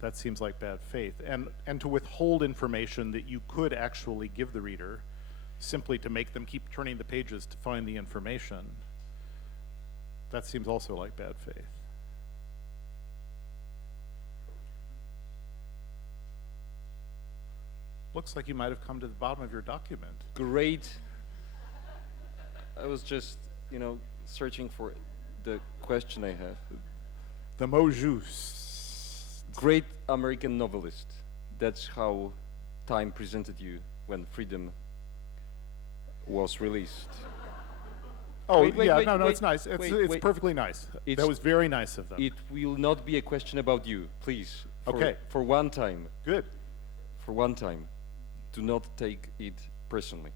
That seems like bad faith. And to withhold information that you could actually give the reader simply to make them keep turning the pages to find the information, that seems also like bad faith. Looks like you might have come to the bottom of your document. Great. I was just, searching for the question I have. The mot juste. Great American novelist. That's how Time presented you when Freedom was released. Oh, Wait, yeah, wait, no, wait, it's nice. It's, wait, it's wait. perfectly nice. It's- That was very nice of them. It will not be a question about you, please. Okay. For one time, Good. for one time, do not take it personally.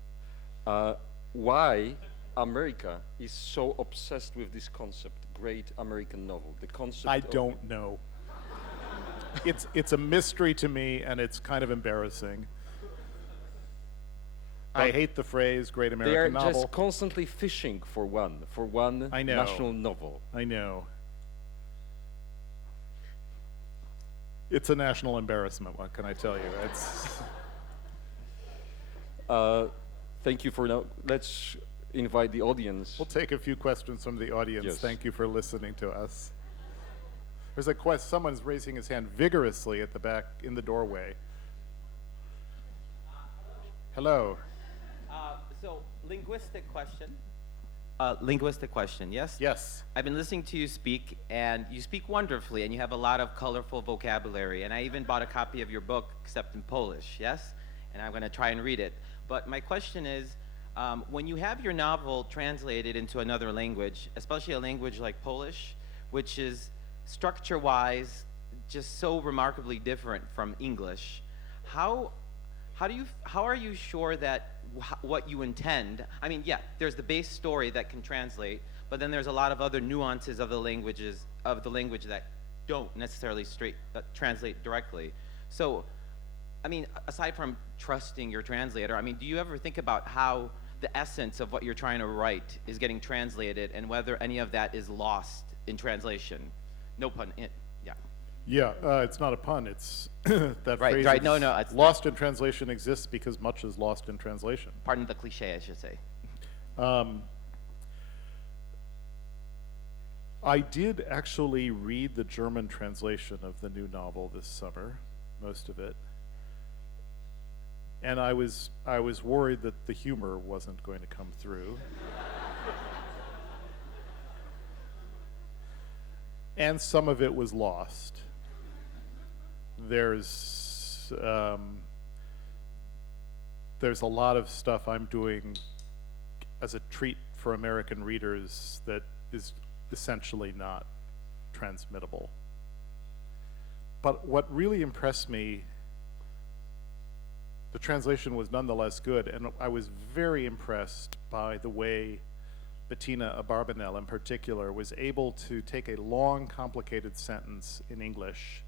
Why America is so obsessed with this concept, great American novel, the concept I of- don't know. It's a mystery to me, and it's kind of embarrassing. I But hate the phrase "great They are American novel." just constantly fishing for one I know. national novel. I know. It's a national embarrassment. What can I tell you? It's Thank you for now. Let's invite the audience. We'll take a few questions from the audience. Yes. Thank you for listening to us. There's a quest. Someone's raising his hand vigorously at the back in the doorway. Hello. So, linguistic question. Linguistic question, yes? Yes. I've been listening to you speak, and you speak wonderfully, and you have a lot of colorful vocabulary. And I even bought a copy of your book, except in Polish, yes? And I'm going to try and read it. But my question is, when you have your novel translated into another language, especially a language like Polish, which is structure-wise just so remarkably different from English, how are you sure that what you intend? I mean, yeah, there's the base story that can translate, but then there's a lot of other nuances of the language that don't necessarily translate directly. So, I mean, aside from trusting your translator, I mean, do you ever think about how the essence of what you're trying to write is getting translated, and whether any of that is lost in translation? No pun. Yeah. Yeah, it's not a pun. It's that Right, phrase. right. No, is no, it's- lost in translation exists because much is lost in translation. Pardon the cliche, I should say. I did actually read the German translation of the new novel this summer, most of it, and I was worried that the humor wasn't going to come through. And some of it was lost. There's a lot of stuff I'm doing as a treat for American readers that is essentially not transmittable. But what really impressed me, the translation was nonetheless good, and I was very impressed by the way Bettina Abarbanel in particular was able to take a long, complicated sentence in English,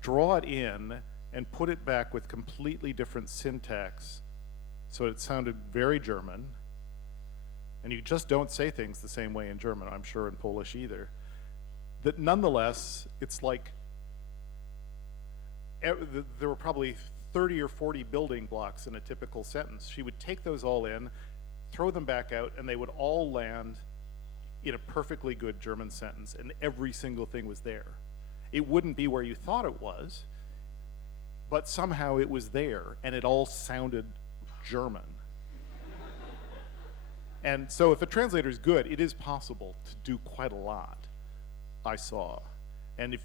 draw it in, and put it back with completely different syntax so it sounded very German. And you just don't say things the same way in German, I'm sure in Polish either. That nonetheless, it's like there were probably 30 or 40 building blocks in a typical sentence. She would take those all in, throw them back out, and they would all land in a perfectly good German sentence, and every single thing was there. It wouldn't be where you thought it was, but somehow it was there, and it all sounded German. And so if a translator is good, it is possible to do quite a lot, I saw. And if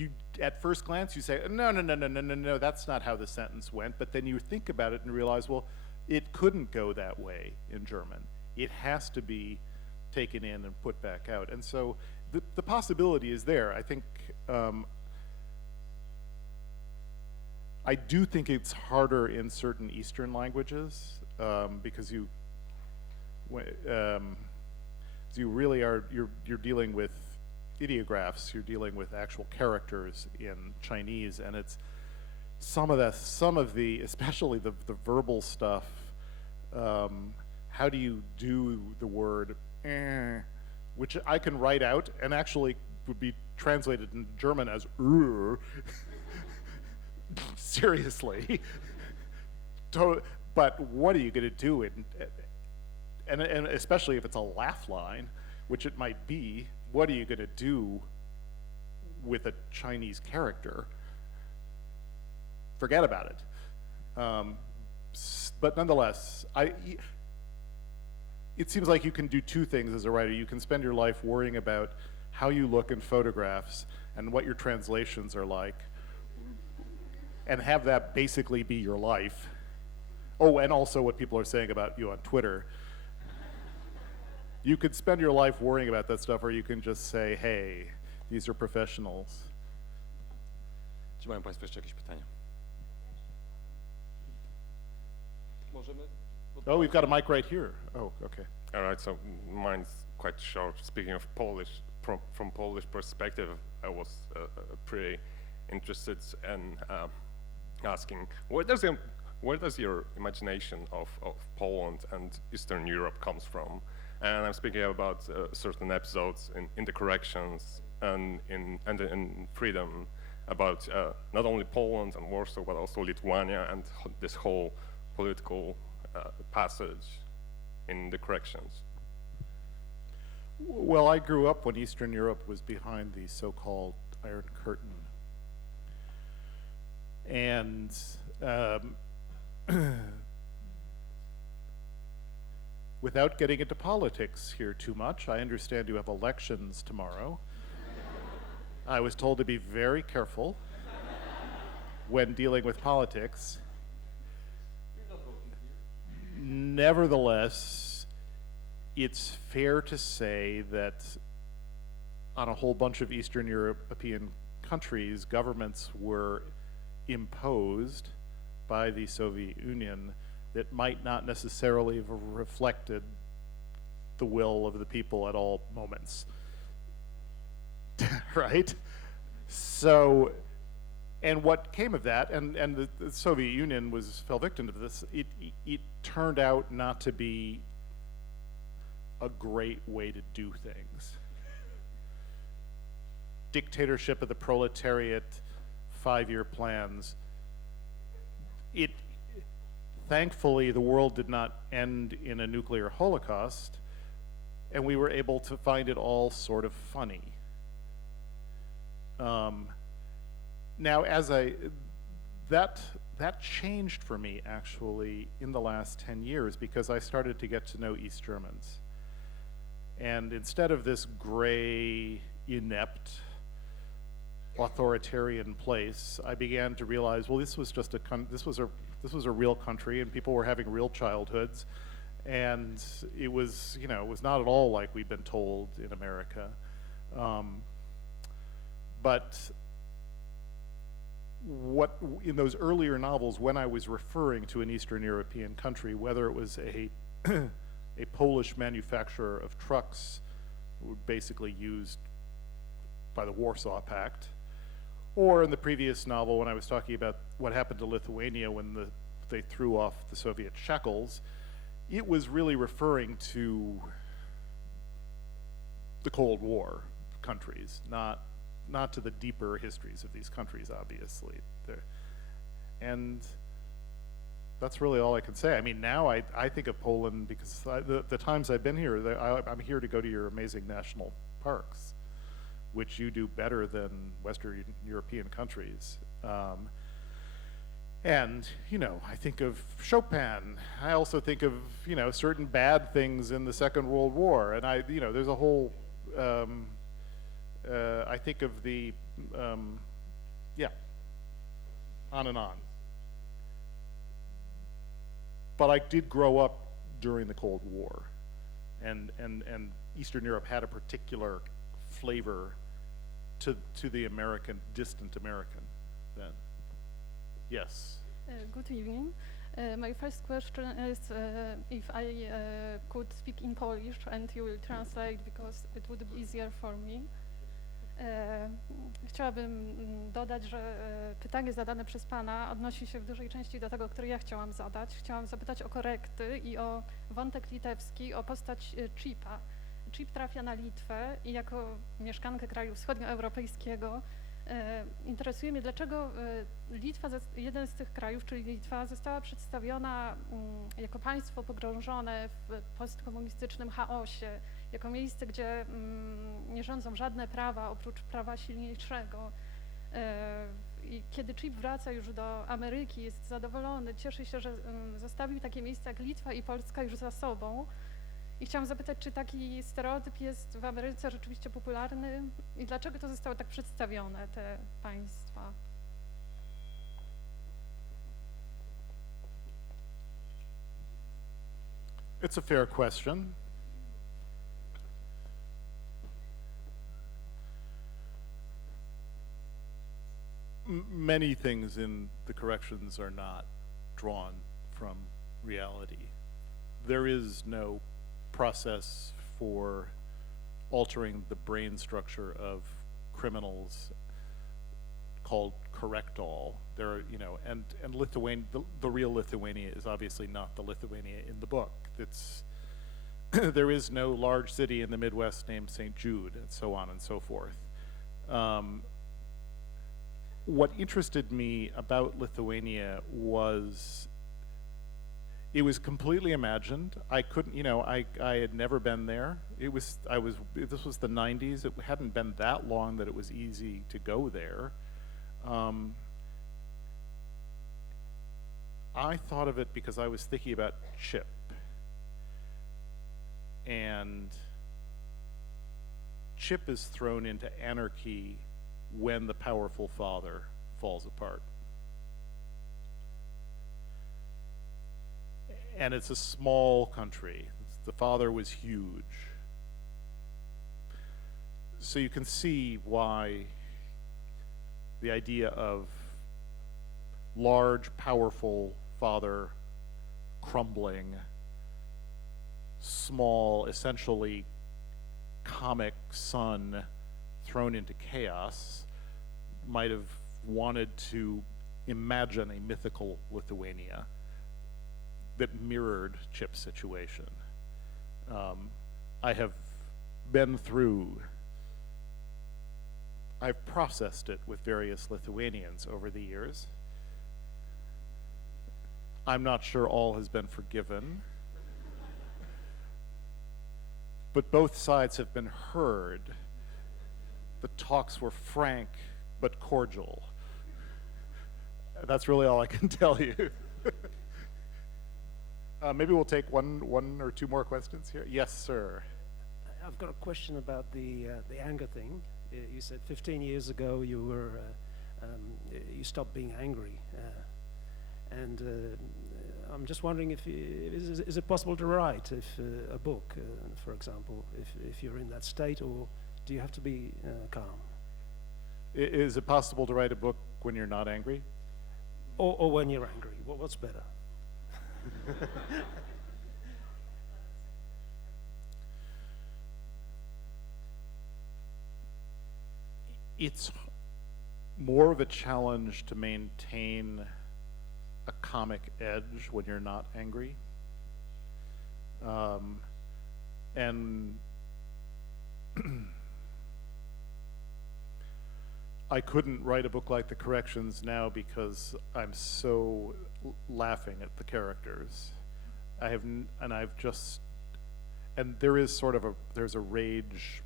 you, at first glance, you say, no, that's not how the sentence went, but then you think about it and realize, well, it couldn't go that way in German. It has to be taken in and put back out. And so the possibility is there. I think, I do think it's harder in certain Eastern languages because you really are, you're dealing with ideographs, you're dealing with actual characters in Chinese, and it's some of the, especially the verbal stuff, how do you do the word which I can write out and actually would be translated in German as seriously. But what are you going to do and especially if it's a laugh line, which it might be, what are you going to do with a Chinese character? Forget about it. But nonetheless, it seems like you can do two things as a writer. You can spend your life worrying about how you look in photographs and what your translations are like, and have that basically be your life. Oh, and also what people are saying about you on Twitter. You could spend your life worrying about that stuff, or you can just say, hey, these are professionals. Czy mają Państwo jeszcze jakieś pytania? Możemy? Oh, we've got a mic right here. Oh, okay. All right, so mine's quite short. Speaking of Polish, from Polish perspective, I was pretty interested in asking, where does your imagination of Poland and Eastern Europe comes from? And I'm speaking about certain episodes in the corrections and in Freedom about not only Poland and Warsaw, but also Lithuania and this whole political passage in the corrections. Well, I grew up when Eastern Europe was behind the so-called Iron Curtain. And without getting into politics here too much, I understand you have elections tomorrow. I was told to be very careful when dealing with politics. Nevertheless, it's fair to say that on a whole bunch of Eastern European countries, governments were imposed by the Soviet Union that might not necessarily have reflected the will of the people at all moments. Right? So, and what came of that, and the Soviet Union fell victim to this, it turned out not to be a great way to do things. Dictatorship of the proletariat, 5-year plans. Thankfully, the world did not end in a nuclear holocaust, and we were able to find it all sort of funny. Now, that changed for me actually in the last 10 years because I started to get to know East Germans. And instead of this gray, inept, authoritarian place, I began to realize, well, this was a real country, and people were having real childhoods, and it was not at all like we've been told in America. But what in those earlier novels, when I was referring to an Eastern European country, whether it was a a Polish manufacturer of trucks, basically used by the Warsaw Pact, or in the previous novel when I was talking about what happened to Lithuania when they threw off the Soviet shackles, it was really referring to the Cold War countries, not to the deeper histories of these countries, obviously. And that's really all I can say. I mean, now I think of Poland because the times I've been here, I'm here to go to your amazing national parks, which you do better than Western European countries. And, I think of Chopin. I also think of, certain bad things in the Second World War. And there's a whole, I think of the, on and on. But I did grow up during the Cold War. And Eastern Europe had a particular flavor to the distant American then. Yes. Good evening. My first question is if I could speak in Polish and you will translate because it would be easier for me. Chciałabym dodać, że pytanie zadane przez Pana odnosi się w dużej części do tego, które ja chciałam zadać. Chciałam zapytać o korekty i o wątek litewski, o postać Chipa. Chip trafia na Litwę i jako mieszkankę kraju wschodnioeuropejskiego interesuje mnie, dlaczego Litwa, jeden z tych krajów, czyli Litwa, została przedstawiona jako państwo pogrążone w postkomunistycznym chaosie, jako miejsce, gdzie nie rządzą żadne prawa oprócz prawa silniejszego. I kiedy Chip wraca już do Ameryki, jest zadowolony, cieszy się, że zostawił takie miejsca jak Litwa i Polska już za sobą. I chciałam zapytać, czy taki stereotyp jest w Ameryce rzeczywiście popularny i dlaczego to zostało tak przedstawione, te państwa? It's a fair question. Many things in the corrections are not drawn from reality. There is no process for altering the brain structure of criminals called Korekta. There are, you know, and Lithuania, the real Lithuania is obviously not the Lithuania in the book. It's there is no large city in the Midwest named St. Jude, and so on and so forth. What interested me about Lithuania was it was completely imagined. I couldn't, you know, I had never been there. This was the 90s. It hadn't been that long that it was easy to go there. I thought of it because I was thinking about Chip. And Chip is thrown into anarchy when the powerful father falls apart. And it's a small country. The father was huge. So you can see why the idea of large, powerful father crumbling, small, essentially comic son thrown into chaos might have wanted to imagine a mythical Lithuania that mirrored Chip's situation. I have been through, I've processed it with various Lithuanians over the years. I'm not sure all has been forgiven, but both sides have been heard. The talks were frank but cordial. That's really all I can tell you. Maybe we'll take one or two more questions here. Yes, sir. I've got a question about the anger thing. You said 15 years ago you were you stopped being angry, and I'm just wondering if is it possible to write a book, for example, if you're in that state, or do you have to be calm? Is it possible to write a book when you're not angry? Or when you're angry? What's better? It's more of a challenge to maintain a comic edge when you're not angry. And I couldn't write a book like The Corrections now because I'm so laughing at the characters. And there is sort of there's a rage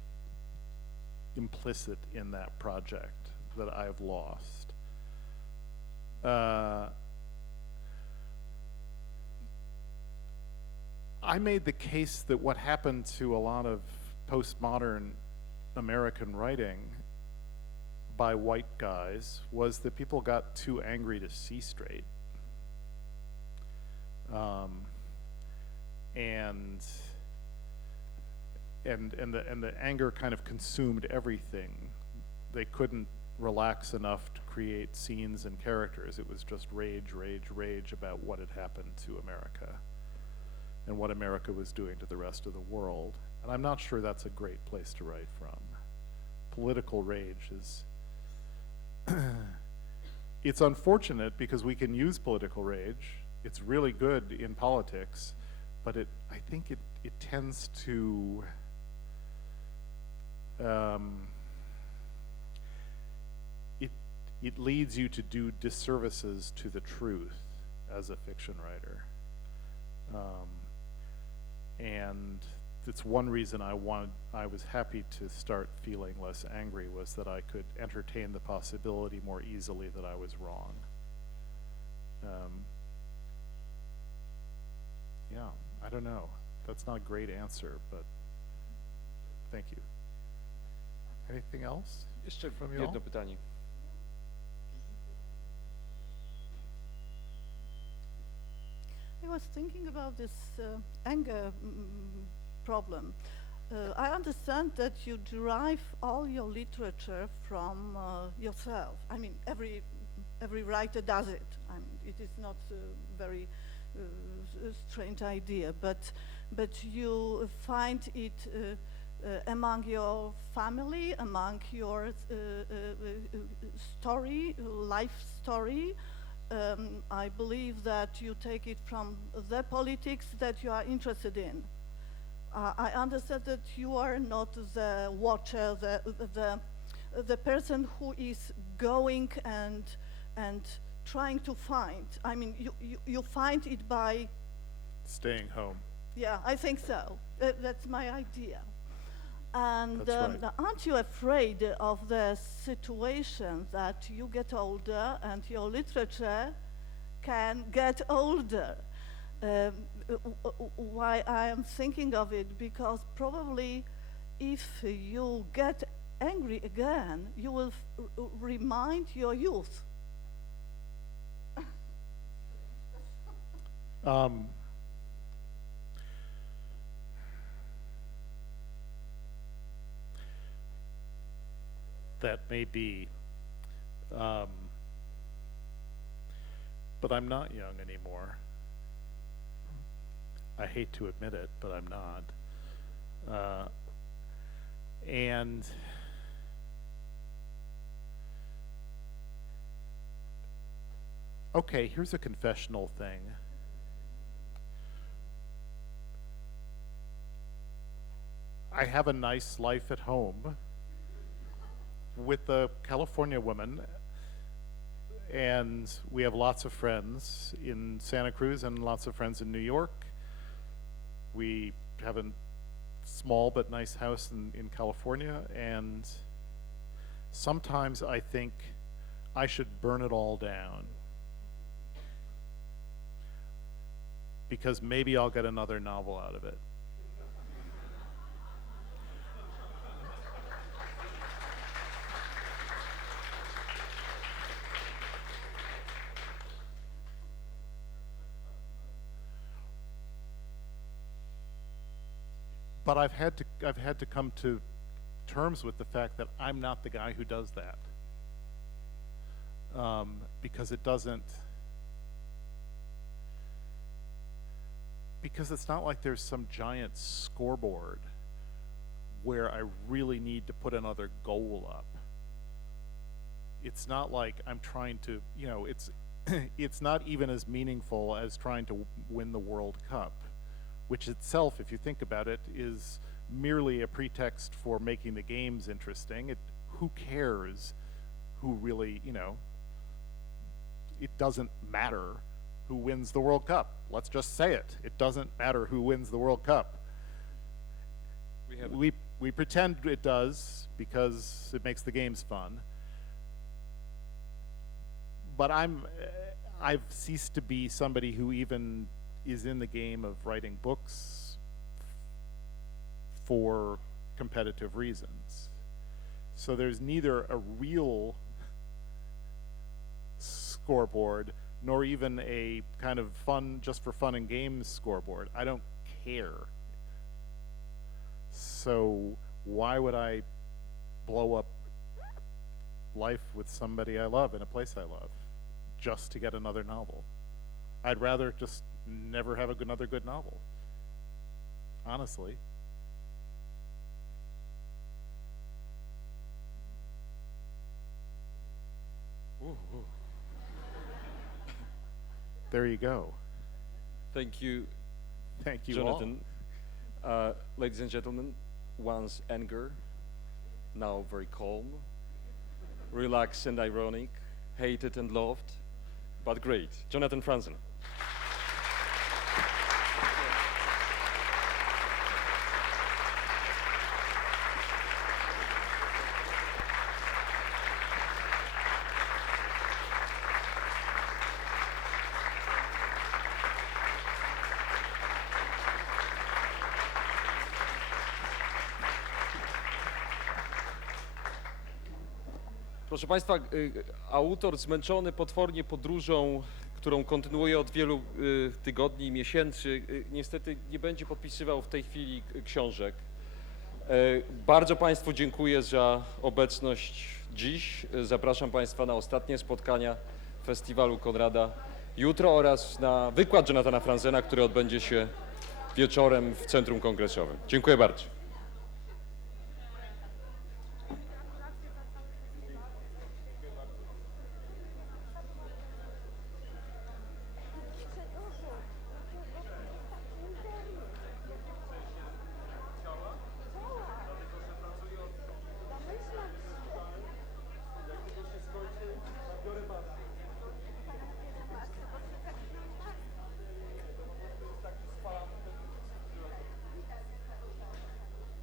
implicit in that project that I've lost. I made the case that what happened to a lot of postmodern American writing by white guys was that people got too angry to see straight. And the anger kind of consumed everything. They couldn't relax enough to create scenes and characters. It was just rage, rage, rage about what had happened to America and what America was doing to the rest of the world. And I'm not sure that's a great place to write from. Political rage is it's unfortunate because we can use political rage. It's really good in politics, but I think it tends to it leads you to do disservices to the truth as a fiction writer. And that's one reason I was happy to start feeling less angry, was that I could entertain the possibility more easily that I was wrong. Yeah, I don't know. That's not a great answer, but thank you. Anything else? Jeszcze From you all? jedno pytanie. I was thinking about this anger problem. I understand that you derive all your literature from yourself. I mean, every writer does it. I mean, it is not a very strange idea, but you find it among your family, among your story, life story. I believe that you take it from the politics that you are interested in. I understand that you are not the watcher, the person who is going and trying to find. I mean, you find it by... Staying home. Yeah, I think so. That's my idea. And That's right. aren't you afraid of the situation that you get older and your literature can get older? Why I am thinking of it, because probably if you get angry again, you will remind your youth. That may be, but I'm not young anymore. I hate to admit it, but I'm not. And okay, here's a confessional thing. I have a nice life at home with a California woman, and we have lots of friends in Santa Cruz and lots of friends in New York. We have a small but nice house in California, and sometimes I think I should burn it all down, because maybe I'll get another novel out of it. But I've had to come to terms with the fact that I'm not the guy who does that, because it's not like there's some giant scoreboard where I really need to put another goal up. It's not like I'm trying to, it's not even as meaningful as trying to win the World Cup, which itself, if you think about it, is merely a pretext for making the games interesting. Who cares who really, it doesn't matter who wins the World Cup. Let's just say it. It doesn't matter who wins the World Cup. We pretend it does because it makes the games fun. But I've ceased to be somebody who even is in the game of writing books for competitive reasons. So there's neither a real scoreboard nor even a kind of fun, just for fun and games scoreboard. I don't care. So why would I blow up life with somebody I love in a place I love just to get another novel? I'd rather just never have another good novel, honestly. Ooh. There you go. Thank you, Thank you Jonathan. Ladies and gentlemen, once anger, now very calm, relaxed and ironic, hated and loved, but great, Jonathan Franzen. Proszę Państwa, autor zmęczony potwornie podróżą, którą kontynuuje od wielu tygodni i miesięcy, niestety nie będzie podpisywał w tej chwili książek. Bardzo Państwu dziękuję za obecność dziś. Zapraszam Państwa na ostatnie spotkania festiwalu Conrada jutro oraz na wykład Jonathana Franzena, który odbędzie się wieczorem w Centrum Kongresowym. Dziękuję bardzo.